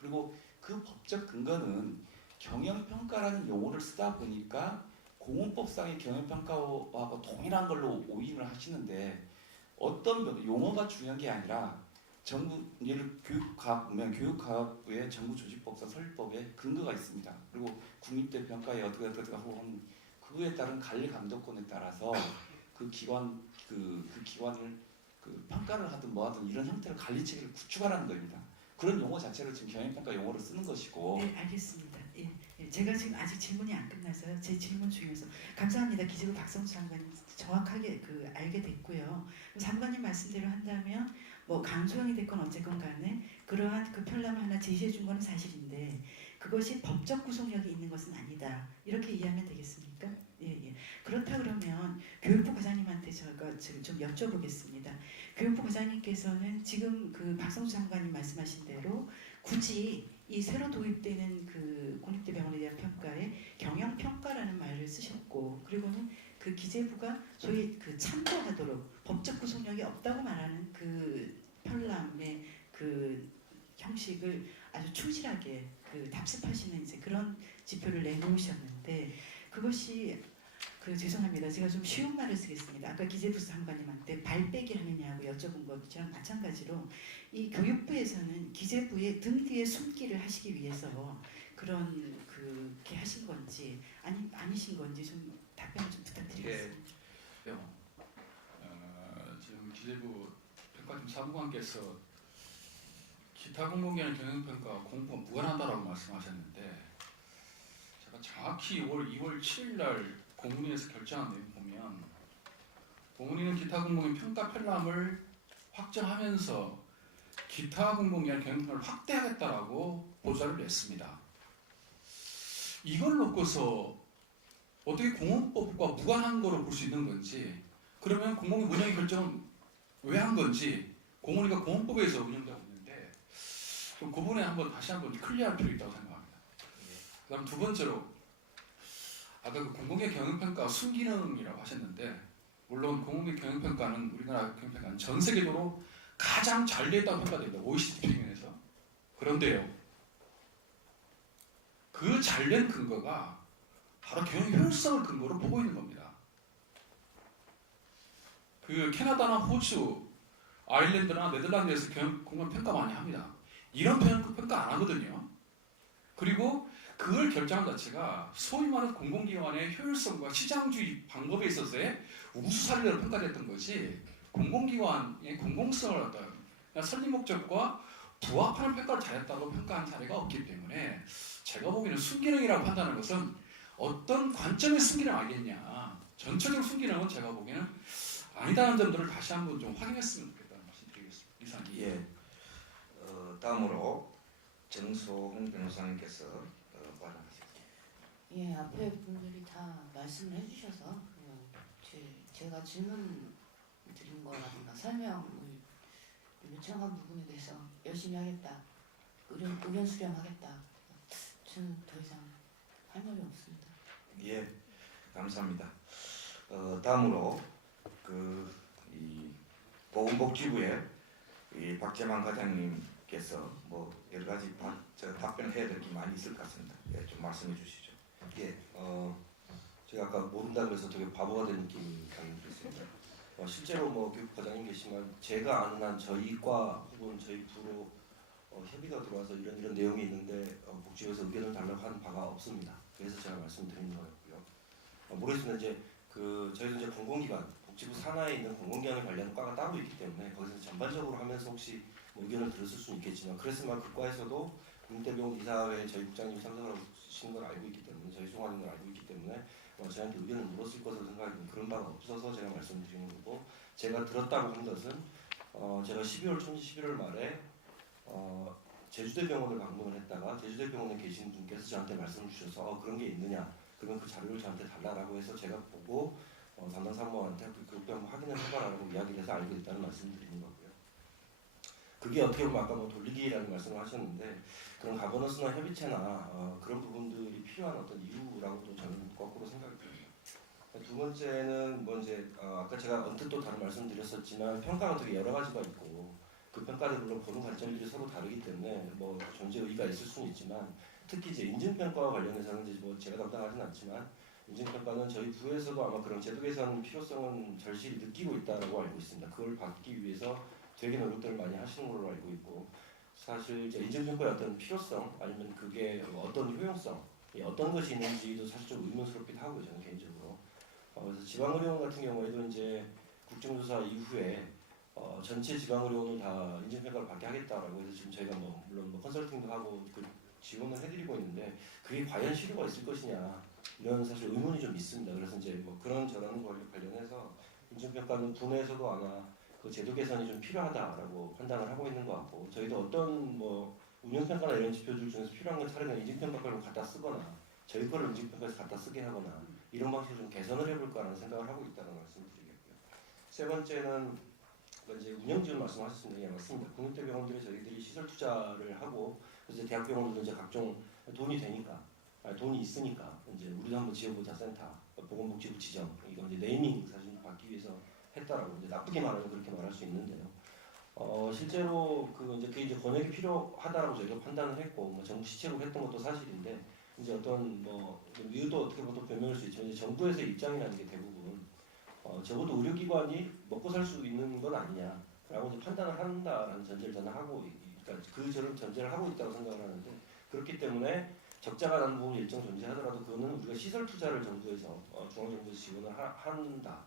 그리고 그 법적 근거는 경영평가라는 용어를 쓰다 보니까 공업법상의 경영평가하고 동일한 걸로 오인을 하시는데, 어떤 용어가 중요한 게 아니라 정부, 예를 교육과학부의 정부조직법상 설립법에 근거가 있습니다. 그리고 국립대 평가에 어떻게 하고 하는 그거에 따른 관리 감독권에 따라서 그 기관을 그 평가를 하든 뭐 하든 이런 형태로 관리 체계를 구축하라는 겁니다. 그런 용어 자체를 지금 경영평가 용어로 쓰는 것이고. 네, 알겠습니다. 예. 제가 지금 아직 질문이 안 끝나서요. 제 질문 중에서 감사합니다. 기재부 박성수 장관님 정확하게 그 알게 됐고요. 장관님 말씀대로 한다면 뭐 강소형이 됐건 어쨌건 간에 그러한 그 편람을 하나 제시해 준 거는 사실인데 그것이 법적 구속력이 있는 것은 아니다. 이렇게 이해하면 되겠습니까? 예. 그렇다 그러면 교육부 과장님한테 제가 지금 좀 여쭤보겠습니다. 교육부 과장님께서는 지금 그 박성수 장관님 말씀하신 대로 굳이 이 새로 도입되는 그 공립대병원에 대한 평가에 경영평가라는 말을 쓰셨고, 그리고는 그 기재부가 소위 그 참고하도록 법적 구속력이 없다고 말하는 그 편람의 그 형식을 아주 충실하게 그 답습하시는 이제 그런 지표를 내놓으셨는데, 그것이 죄송합니다. 제가 좀 쉬운 말을 쓰겠습니다. 아까 기재부 장관님한테 발빼기 하느냐고 여쭤본 것처럼 마찬가지로 이 교육부에서는 기재부의 등 뒤에 숨기를 하시기 위해서 그런 그렇게 하신 건지 아니신 건지 좀 답변을 좀 부탁드리겠습니다. 지금 기재부 평가팀 사무관께서 기타 공공기관 경영평가 공부가 무관하다라고 말씀하셨는데, 제가 정확히 2월 7일날 공문위에서 결정한 내용 보면 공문위는 기타 공공기관 평가 편람을 확정하면서 기타 공공기관 경영평가를 확대하겠다라고 보좌를 냈습니다. 이걸 놓고서 어떻게 공원법과 무관한 거로 볼 수 있는 건지, 그러면 공공의 운영 결정은 왜 한 건지, 공원위가 공원법에서 운영되고 있는데 좀 그 부분에 다시 한번 클리어할 필요 있다고 생각합니다. 그다음 두 번째로 아까 그 공공의 경영평가 순기능이라고 하셨는데, 물론 공공의 경영평가는 우리나라 경영평가는 전 세계적으로 가장 잘 됐다고 평가됩니다. OECD 평균에서. 그런데요, 그 잘된 근거가 바로 경영 효율성을 근거로 보고 있는 겁니다. 그 캐나다나 호주, 아일랜드나 네덜란드에서 공무원 평가 많이 합니다. 이런 평가 안 하거든요. 그리고 그걸 결정한 자체가 소위 말하는 공공기관의 효율성과 시장주의 방법에 있어서의 우수사례로 평가됐던 것이, 공공기관의 공공성을 어떤 설립 목적과 부합하는 평가를 잘했다고 평가한 사례가 없기 때문에, 제가 보기에는 순기능이라고 판단하는 것은 어떤 관점의 순기능 알겠냐, 전체적 순기능은 제가 보기에는 아니다는 점들을 다시 한번 좀 확인했으면 좋겠다는 말씀드리겠습니다. 이상입니다. 예. 다음으로 정소홍 변호사님께서 발언하시겠습니다. 예, 앞에 분들이 다 말씀을 해주셔서 제가 질문 드린 거라든가 설명을 요청한 부분에 대해서 열심히 하겠다, 의견 수렴하겠다. 저는 더 이상 할 말이 없습니다. 예, 감사합니다. 다음으로 이 보건복지부의 이 박재만 과장님께서 뭐 여러 가지 답변을 해야 될 게 많이 있을 것 같습니다. 예, 좀 말씀해 주시죠. 예, 제가 아까 모른다 그래서 되게 바보가 된 느낌이 강했습니다. 실제로 뭐 교육과장님 계시지만 제가 아는 한 저희과 혹은 저희 부로 협의가 들어와서 이런 내용이 있는데 복지부에서 의견을 달라고 한 바가 없습니다. 그래서 제가 말씀드리는 거였고요. 모르겠습니다. 이제 저희도 이제 공공기관, 복지부 산하에 있는 공공기관에 관련 과가 따로 있기 때문에 거기서 전반적으로 하면서 혹시 뭐 의견을 들었을 수는 있겠지만, 그랬으면 그 과에서도 국민대병원 이사회 저희 국장님이 참석을 하신 걸 알고 있기 때문에, 저희 송환인 걸 알고 있기 때문에 저희한테 의견을 물었을 것으로 생각하기는 그런 바가 없어서 제가 말씀드리는 거고, 제가 들었다고 한 것은 제가春季 11월 말에 제주대병원을 방문을 했다가 제주대병원에 계신 분께서 저한테 말씀을 주셔서 그런 게 있느냐, 그러면 그 자료를 저한테 달라라고 해서 제가 보고 담당 사무관한테 그렇게 한번 확인을 해봐라라고 이야기를 해서 알게 됐다는 말씀을 드리는 거고요. 그게 어떻게 보면 아까 뭐 돌리기라는 말씀을 하셨는데, 그런 가버넌스나 협의체나 그런 부분들이 필요한 어떤 이유라고도 저는 거꾸로 생각이 듭니다. 두 번째는 뭐 이제 아까 제가 언뜻 또 다른 말씀드렸었지만, 평가가 되게 여러 가지가 있고 그 평가를 물론 보는 관점들이 서로 다르기 때문에 뭐 존재 의의가 있을 수는 있지만, 특히 이제 인증평가와 관련해서는 이제 뭐 제가 담당하지는 않지만, 인증평가는 저희 부에서도 아마 그런 제도 개선 필요성은 절실히 느끼고 있다고 알고 있습니다. 그걸 받기 위해서 되게 노력들을 많이 하시는 걸로 알고 있고, 사실 이제 인증평가의 어떤 필요성, 아니면 그게 어떤 효용성, 어떤 것이 있는지도 사실 좀 의문스럽기도 하고요, 저는 개인적으로. 그래서 지방의료원 같은 경우에도 이제 국정조사 이후에 전체 지방의료원을 다 인증평가를 받게 하겠다라고 해서 지금 저희가 뭐 물론 뭐 컨설팅도 하고 지원을 해드리고 있는데, 그게 과연 실효가 있을 것이냐, 이런 사실 의문이 좀 있습니다. 그래서 이제 뭐 그런 저런 관련해서 인증평가는 분에서도 아마 그 제도 개선이 좀 필요하다라고 판단을 하고 있는 것 같고, 저희도 어떤 뭐 운영평가나 이런 지표들 중에서 필요한 건 차라리 인증평가를 갖다 쓰거나 저희 거를 인증평가에서 갖다 쓰게 하거나 이런 방식으로 좀 개선을 해볼까라는 생각을 하고 있다는 말씀을 드리겠고요. 세 번째는 이제 운영지원 말씀하셨습니다. 예, 맞습니다. 국립대병원들이 저희들이 시설 투자를 하고, 그래서 대학병원들도 이제 각종 돈이 되니까, 돈이 있으니까 이제 우리도 한번 지어보자 센터, 보건복지부 지정, 이거 이제 네이밍 사실 받기 위해서 했다라고 이제 나쁘게 말하면 그렇게 말할 수 있는데요. 실제로 그게 이제 권역이 필요하다라고 저희가 판단을 했고, 뭐 정부 시책으로 했던 것도 사실인데, 이제 어떤 뭐 이유도 어떻게 보면 또 변명할 수 있지만, 이제 정부에서의 입장이라는 게 대부분 적어도 의료기관이 먹고 살 수 있는 건 아니냐라고 이제 판단을 한다라는 전제를 저는 하고, 그러니까 저런 전제를 하고 있다고 생각을 하는데, 그렇기 때문에 적자가 나는 부분이 일정 존재하더라도 그거는 우리가 시설 투자를 정부에서 중앙정부에서 지원을 한다.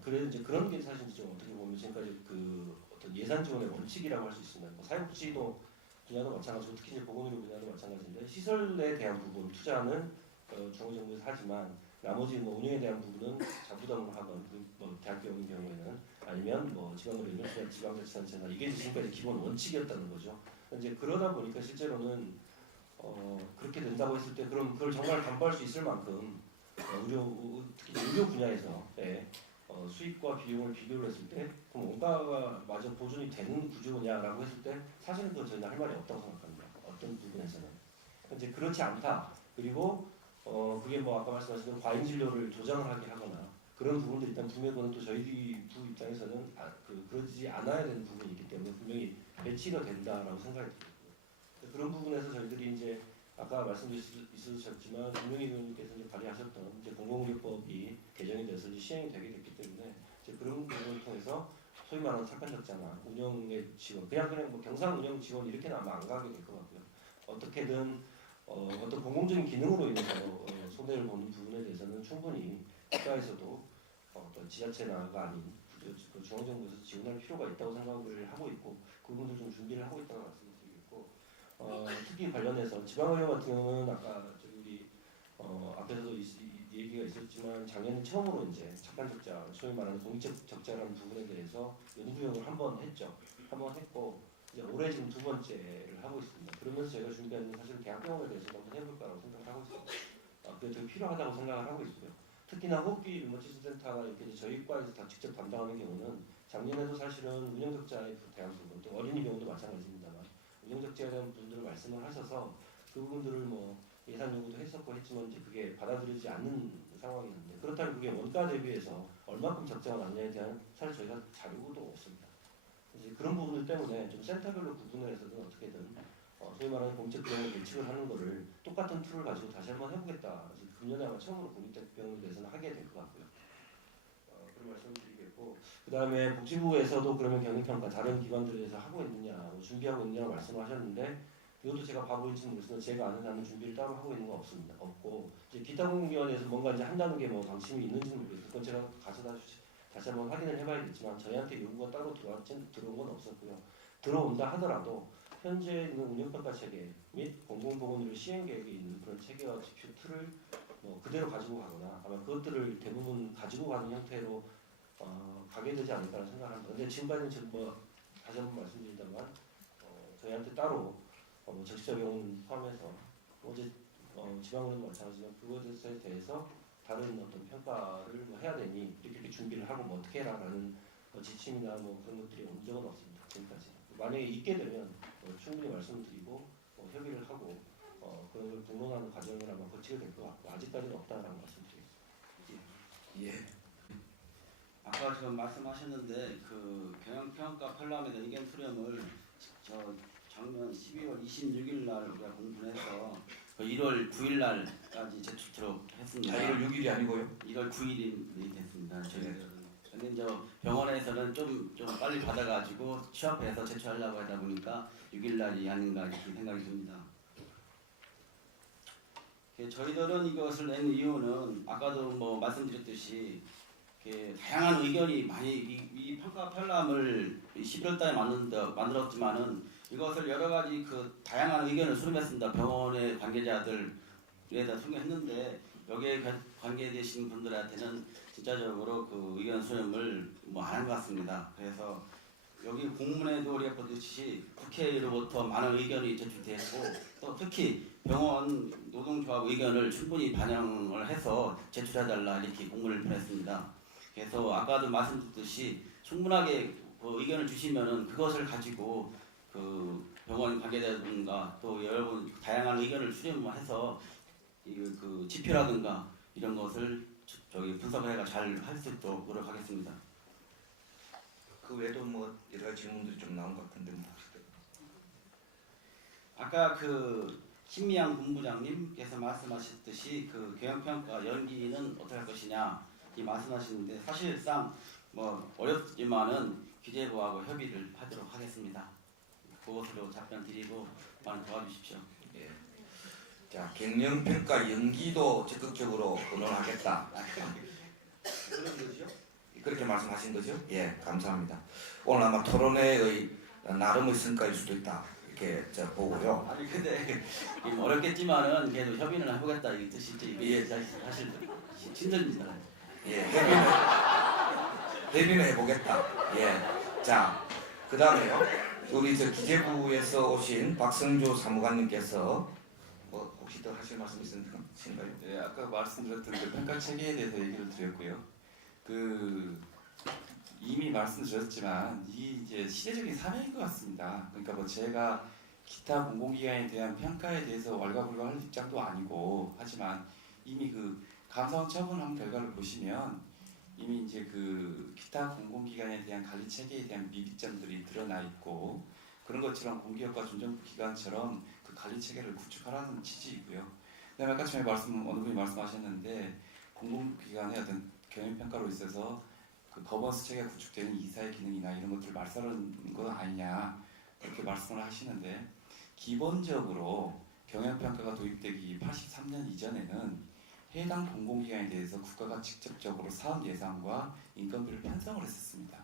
그래 이제 그런 게 사실 좀 어떻게 보면 지금까지 그 어떤 예산 지원의 원칙이라고 할 수 있습니다. 뭐 사회복지도 분야도 마찬가지고, 특히 이제 보건의료 분야도 마찬가지인데, 시설에 대한 부분 투자는 중앙정부에서 하지만 나머지 뭐 운영에 대한 부분은 자부담을 하건, 뭐 대학병원 경우에는 아니면 뭐 지방의료 지방자치단체나, 이게 지금까지 기본 원칙이었다는 거죠. 이제 그러다 보니까 실제로는 그렇게 된다고 했을 때, 그럼 그걸 정말 담보할 수 있을 만큼 특히 의료 분야에서 수익과 비용을 비교를 했을 때 그럼 원가가 마저 보존이 되는 구조냐라고 했을 때 사실은 그건 저희는 할 말이 없다고 생각합니다. 어떤 부분에서는 이제 그렇지 않다. 그리고 그게 뭐 아까 말씀하신 대로 과잉 진료를 조장을 하게 하거나 그런 부분도 일단 분명히 또 저희 부 입장에서는 그러지 않아야 되는 부분이 있기 때문에 분명히 배치가 된다라고 생각이 들고요. 그런 부분에서 저희들이 이제 아까 말씀도 있으셨지만 김용희 의원님께서 이제 발의하셨던 이제 공공의료법이 개정이 돼서 이제 시행이 되게 됐기 때문에 이제 그런 부분을 통해서 소위 말하는 착한 적자나 운영의 지원, 그냥 뭐 경상 운영 지원 이렇게는 아마 안 가게 될 것 같고요. 어떻게든 어떤 공공적인 기능으로 인해서 손해를 보는 부분에 대해서는 충분히 국가에서도 어떤 지자체나가 아닌 중앙정부에서 지원할 필요가 있다고 생각을 하고 있고 그 부분도 좀 준비를 하고 있다고 말씀드리겠고 특히 관련해서 지방의료 같은 경우는 아까 우리 앞에서도 이 얘기가 있었지만 작년에 처음으로 이제 착한 적자, 소위 말하는 공익적 적자라는 부분에 대해서 연구용을 한번 했죠. 한번 했고 이제 올해 지금 두 번째를 하고 있습니다. 그러면서 저희가 준비하는 사실 대학병원에 대해서 한번 해볼까라고 생각을 하고 있습니다. 그게 되게 필요하다고 생각을 하고 있고요. 특히나 호흡기 류머티즘 센터가 이렇게 저희 과에서 다 직접 담당하는 경우는 작년에도 사실은 운영적자에 대한 부분, 또 어린이 병원도 마찬가지입니다만 운영적자에 대한 부분들을 말씀을 하셔서 그 부분들을 뭐 예산 요구도 했었고 했지만 이제 그게 받아들이지 않는 상황이었는데 그렇다면 그게 원가 대비해서 얼마큼 적자가 났냐에 대한 사실 저희가 자료도 없습니다. 이제 그런 부분들 때문에 좀 센터별로 구분을 해서든 어떻게든 소위 말하는 공적 비용을 예측을 하는 거를 똑같은 툴을 가지고 다시 한번 해보겠다. 금년에 아마 처음으로 국립대병원에 대해서는 하게 될 것 같고요. 그런 말씀을 드리겠고 그 다음에 복지부에서도 그러면 경영평가 다른 기관들에서 하고 있느냐 뭐 준비하고 있느냐고 말씀하셨는데 이것도 제가 바보인지 모르겠으나 제가 아는 한은 준비를 따로 하고 있는 거 없습니다. 없고 이제 기타 공무원에서 뭔가 이제 한다는 게 뭐 방침이 있는지는 모르겠어요. 그건 제가 가서 다시 한번 확인을 해봐야겠지만 저희한테 요구가 따로 들어온 건 없었고요. 들어온다 하더라도 현재 있는 운영평가 체계 및 공공보건의료 시행 계획에 있는 그런 체계와 지표 틀을 뭐 그대로 가지고 가거나 아마 그것들을 대부분 가지고 가는 형태로 가게 되지 않을까라는 생각을 합니다. 근데 지금까지는 지금 뭐 다시 한번 말씀드린다만 저희한테 따로 적시자 병원 포함해서 어제 지방의료도 마찬가지지만 그것에 대해서 다른 어떤 평가를 뭐 해야 되니 이렇게 준비를 하고 뭐 어떻게 해라라는 지침이나 뭐 그런 것들이 온 적은 없습니다. 지금까지. 만약에 있게 되면 충분히 말씀을 드리고 협의를 하고 그런 걸 공론하는 과정을 아마 거치게 될 것 같고 아직까지는 없다라는 말씀드리겠습니다. 예. 아까 지금 말씀하셨는데 그 경영평가 편람에 의견 수렴을 작년 12월 26일 날 우리가 공부해서 1월 9일 날까지 제출토록 했습니다. 1월 6일이 아니고요? 1월 9일이 됐습니다. 근데 이제 병원에서는 좀 빨리 받아가지고 취합해서 제출하려고 하다 보니까 6일 날이 아닌가 이렇게 생각이 듭니다. 저희들은 이것을 낸 이유는 아까도 뭐 말씀드렸듯이 다양한 의견이 많이 이 평가 편람을 11월달에 만들었지만은 이것을 여러 가지 그 다양한 의견을 수렴했습니다. 병원의 관계자들에 다 수렴했는데 여기에 관계되신 분들한테는 진짜적으로 그 의견 수렴을 뭐 안 한 것 같습니다. 그래서 여기 공문에도 우리가 보듯이 국회로부터 많은 의견이 제출됐고 또 특히 병원 노동조합 의견을 충분히 반영을 해서 제출해달라 이렇게 공문을 보냈습니다. 그래서 아까도 말씀드렸듯이 충분하게 그 의견을 주시면은 그것을 가지고 그 병원 관계자분과 또 여러분 다양한 의견을 수렴해서 그 지표라든가 이런 것을 저기 분석해가 잘 할 수 있도록 노력하겠습니다. 그 외에도 뭐 여러 가지 질문들이 좀 나온 것 같은데 뭐. 아까 그 신미양 본부장님께서 말씀하셨듯이 그 경영평가 연기는 어떻게 할 것이냐 이 말씀하시는데 사실상 뭐 어렵지만은 기재부하고 협의를 하도록 하겠습니다. 그것으로 답변 드리고 많이 도와주십시오. 예. 자, 경영평가 연기도 적극적으로 의논하겠다. 그런 거죠? 그렇게 말씀하신 거죠? 예, 감사합니다. 오늘 아마 토론회의 나름의 성과일 수도 있다. 이렇게 보고요. 아니 근데 어렵겠지만은 그래도 협의는 해보겠다 이 뜻이지. 이게 사실 힘듭니다. 예, 대비는 해보겠다. 예. 자, 그 다음에요. 우리 기재부에서 오신 박성조 사무관님께서 혹시 더 하실 말씀 있으신가요? 네, 아까 말씀드렸던 그 평가 체계에 대해서 얘기를 드렸고요. 그 이미 말씀드렸지만 이 이제 시대적인 사명인 것 같습니다. 그러니까 뭐 제가 기타 공공기관에 대한 평가에 대해서 왈가불가할 입장도 아니고 하지만 이미 그 감사원 처분한 결과를 보시면 이미 이제 그 기타 공공기관에 대한 관리 체계에 대한 미비점들이 드러나 있고 그런 것처럼 공기업과 준정부 기관처럼 그 관리 체계를 구축하라는 취지이고요. 그다음에 아까 전에 어느 분이 말씀하셨는데 공공기관의 어떤 경영평가로 있어서 그 거버넌스 체계가 구축되는 이사의 기능이나 이런 것들을 말씀하는 건 아니냐 그렇게 말씀을 하시는데 기본적으로 경영평가가 도입되기 83년 이전에는 해당 공공기관에 대해서 국가가 직접적으로 사업 예산과 인건비를 편성을 했었습니다.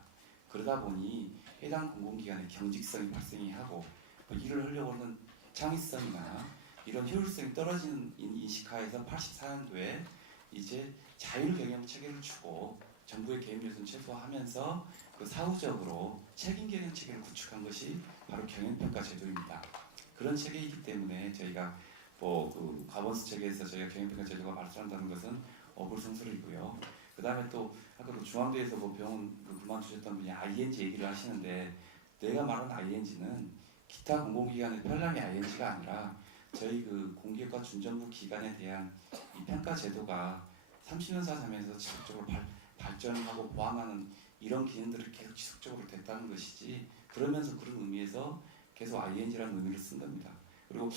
그러다 보니 해당 공공기관의 경직성이 발생이 하고 뭐 일을 하려고 하는 창의성이나 이런 효율성이 떨어지는 인식하에서 84년도에 이제 자율경영 체계를 주고 정부의 개입 요소는 최소화하면서 그 사후적으로 책임경영 체계를 구축한 것이 바로 경영평가 제도입니다. 그런 체계이기 때문에 저희가 그 가버넌스 체계에서 저희가 경영평가 제도가 발전한다는 것은 어불성설이고요. 그 다음에 또 아까 그 중앙대에서 뭐 병원 그만두셨던 분이 ING 얘기를 하시는데 내가 말하는 ING는 기타 공공기관의 편람의 ING가 아니라 저희 그 공기업과 준정부 기관에 대한 이 평가 제도가 30년 사면서 지속적으로 발전하고 보완하는 이런 기능들이 계속 지속적으로 됐다는 것이지 그러면서 그런 의미에서 계속 ING라는 의미를 쓴 겁니다. 그리고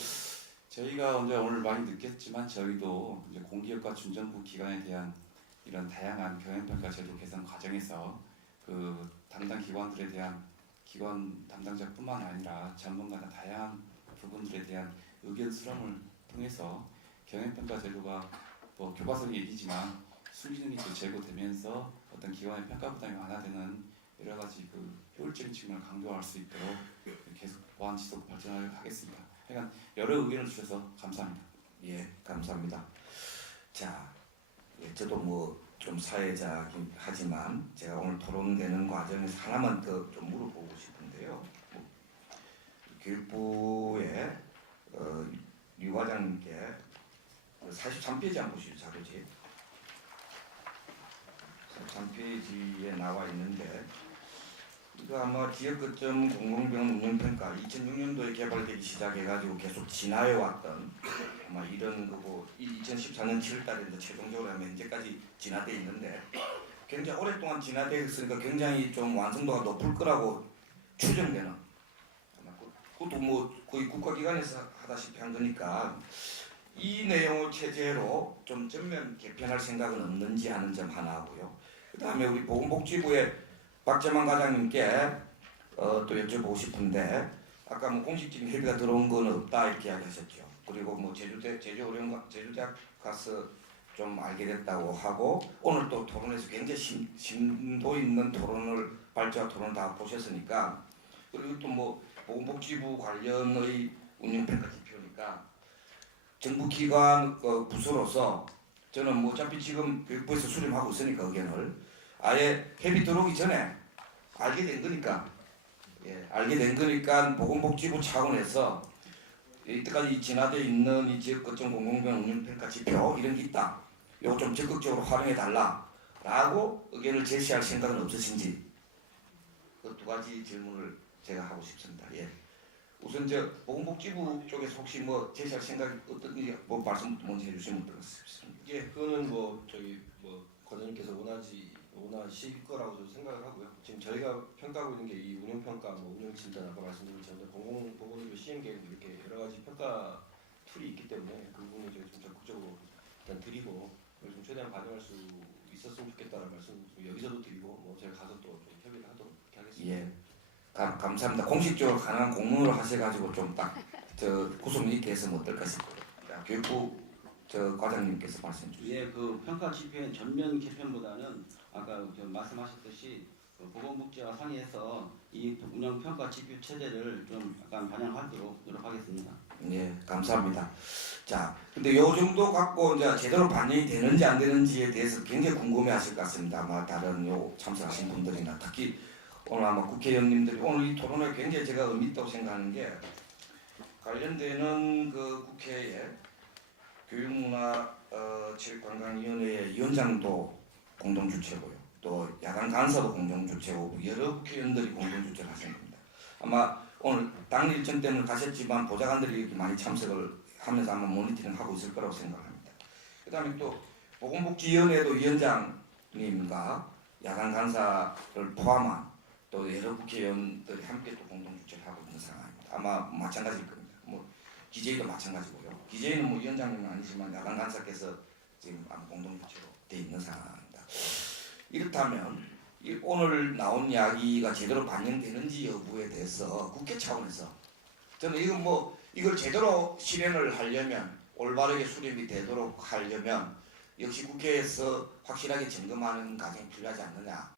저희가 오늘 많이 느꼈지만 저희도 이제 공기업과 준정부 기관에 대한 이런 다양한 경영평가 제도 개선 과정에서 그 담당 기관들에 대한 기관 담당자뿐만 아니라 전문가나 다양한 부분들에 대한 의견 수렴을 통해서 경영평가 제도가 뭐 교과서의 얘기지만 수기능이 또 제고되면서 어떤 기관의 평가 부담이 완화되는 여러 가지 그 효율적인 측면을 강조할 수 있도록 계속 보완 지속 발전하겠습니다. 그러니까 여러 의견을 주셔서 감사합니다. 예, 감사합니다. 자, 예, 저도 뭐 좀 사회자긴 하지만 제가 오늘 토론되는 과정에서 하나만 더 좀 물어보고 싶은데요. 교육부의 유 과장님께 43페이지 한번 보시죠. 자료지. 43페이지에 나와 있는데 이거 아마 지역 거점 공공병원 운영평가 2006년도에 개발되기 시작해가지고 계속 진화해왔던 아마 이런 거고 2014년 7월달에 이제 최종적으로 하면 현재까지 진화돼 있는데 굉장히 오랫동안 진화되어 있으니까 굉장히 좀 완성도가 높을 거라고 추정되는 아마 그것도 뭐 거의 국가기관에서 하다시피 한 거니까 이 내용을 체제로 좀 전면 개편할 생각은 없는지 하는 점 하나 하고요. 그 다음에 우리 보건복지부의 박재만 과장님께 또 여쭤보고 싶은데 아까 뭐 공식적인 협의가 들어온 건 없다 이렇게 이야기하셨죠. 그리고 뭐 제주대학 가서 좀 알게 됐다고 하고 오늘 또 토론에서 굉장히 심도 있는 토론을 발제와 토론을 다 보셨으니까 그리고 또 뭐 보건복지부 관련의 운영평가 지표니까 정부기관 부서로서 저는 뭐 어차피 지금 교육부에서 수렴하고 있으니까 의견을 아예 협의 들어오기 전에 알게 된 거니까 알게 된 거니까 보건복지부 차원에서 이때까지 진화되어 있는 이 지역 거점 공공병원 운영평가 지표 이런 게 있다. 이거 좀 적극적으로 활용해 달라라고 의견을 제시할 생각은 없으신지 그 두 가지 질문을 제가 하고 싶습니다. 예. 우선 저 보건복지부 쪽에서 혹시 뭐 제시할 생각이 어떤지 뭐 말씀 먼저 해주시면 어떻겠습니까? 예, 그거는 뭐 과장님께서 원하실 거라고 저도 생각을 하고요. 지금 저희가 평가하고 있는 게 이 운영평가, 뭐 운영진단 아까 말씀드린 것처럼 공공보건의료 시행계획 이렇게 여러 가지 평가 툴이 있기 때문에 그 부분을 제가 좀 적극적으로 일단 드리고 좀 최대한 반영할 수 있었으면 좋겠다는 말씀 여기서도 드리고 뭐 제가 가서 또 협의를 하도록 그렇게 하겠습니다. 예. 감사합니다. 공식적으로 가능한 공문으로 하셔가지고 좀 딱 구속 있게 했으면 어떨까 싶어요. 교육부 과장님께서 말씀 주시죠. 예, 그 평가 지표의 전면 개편보다는 아까 말씀하셨듯이 보건복지와 상의해서 이 운영 평가 지표 체제를 좀 약간 반영하도록 노력하겠습니다. 예, 감사합니다. 자, 근데 요 정도 갖고 이제 제대로 반영이 되는지 안 되는지에 대해서 굉장히 궁금해하실 것 같습니다. 아마 다른 참석하신 분들이나 특히 오늘 아마 국회의원님들이 오늘 이 토론에 굉장히 제가 의미 있다고 생각하는 게 관련되는 그 국회에 교육문화체육관광위원회 위원장도 공동 주최고요. 또 야당 간사도 공동 주최고 여러 국회의원들이 공동 주최를 하신 겁니다. 아마 오늘 당 일정 때문에 가셨지만 보좌관들이 이렇게 많이 참석을 하면서 아마 모니터링하고 있을 거라고 생각합니다. 그다음에 또 보건복지위원회도 위원장님과 야당 간사를 포함한 또 여러 국회의원들이 함께 또 공동 주최를 하고 있는 상황입니다. 아마 마찬가지일 겁니다. 뭐 기재위도 마찬가지고요. 기재위는 뭐 위원장님은 아니지만 야당 간사께서 지금 아마 공동 주최로 돼 있는 상황입니다. 이렇다면 오늘 나온 이야기가 제대로 반영되는지 여부에 대해서 국회 차원에서 저는 이걸 제대로 실행을 하려면 올바르게 수립이 되도록 하려면 역시 국회에서 확실하게 점검하는 과정이 필요하지 않느냐.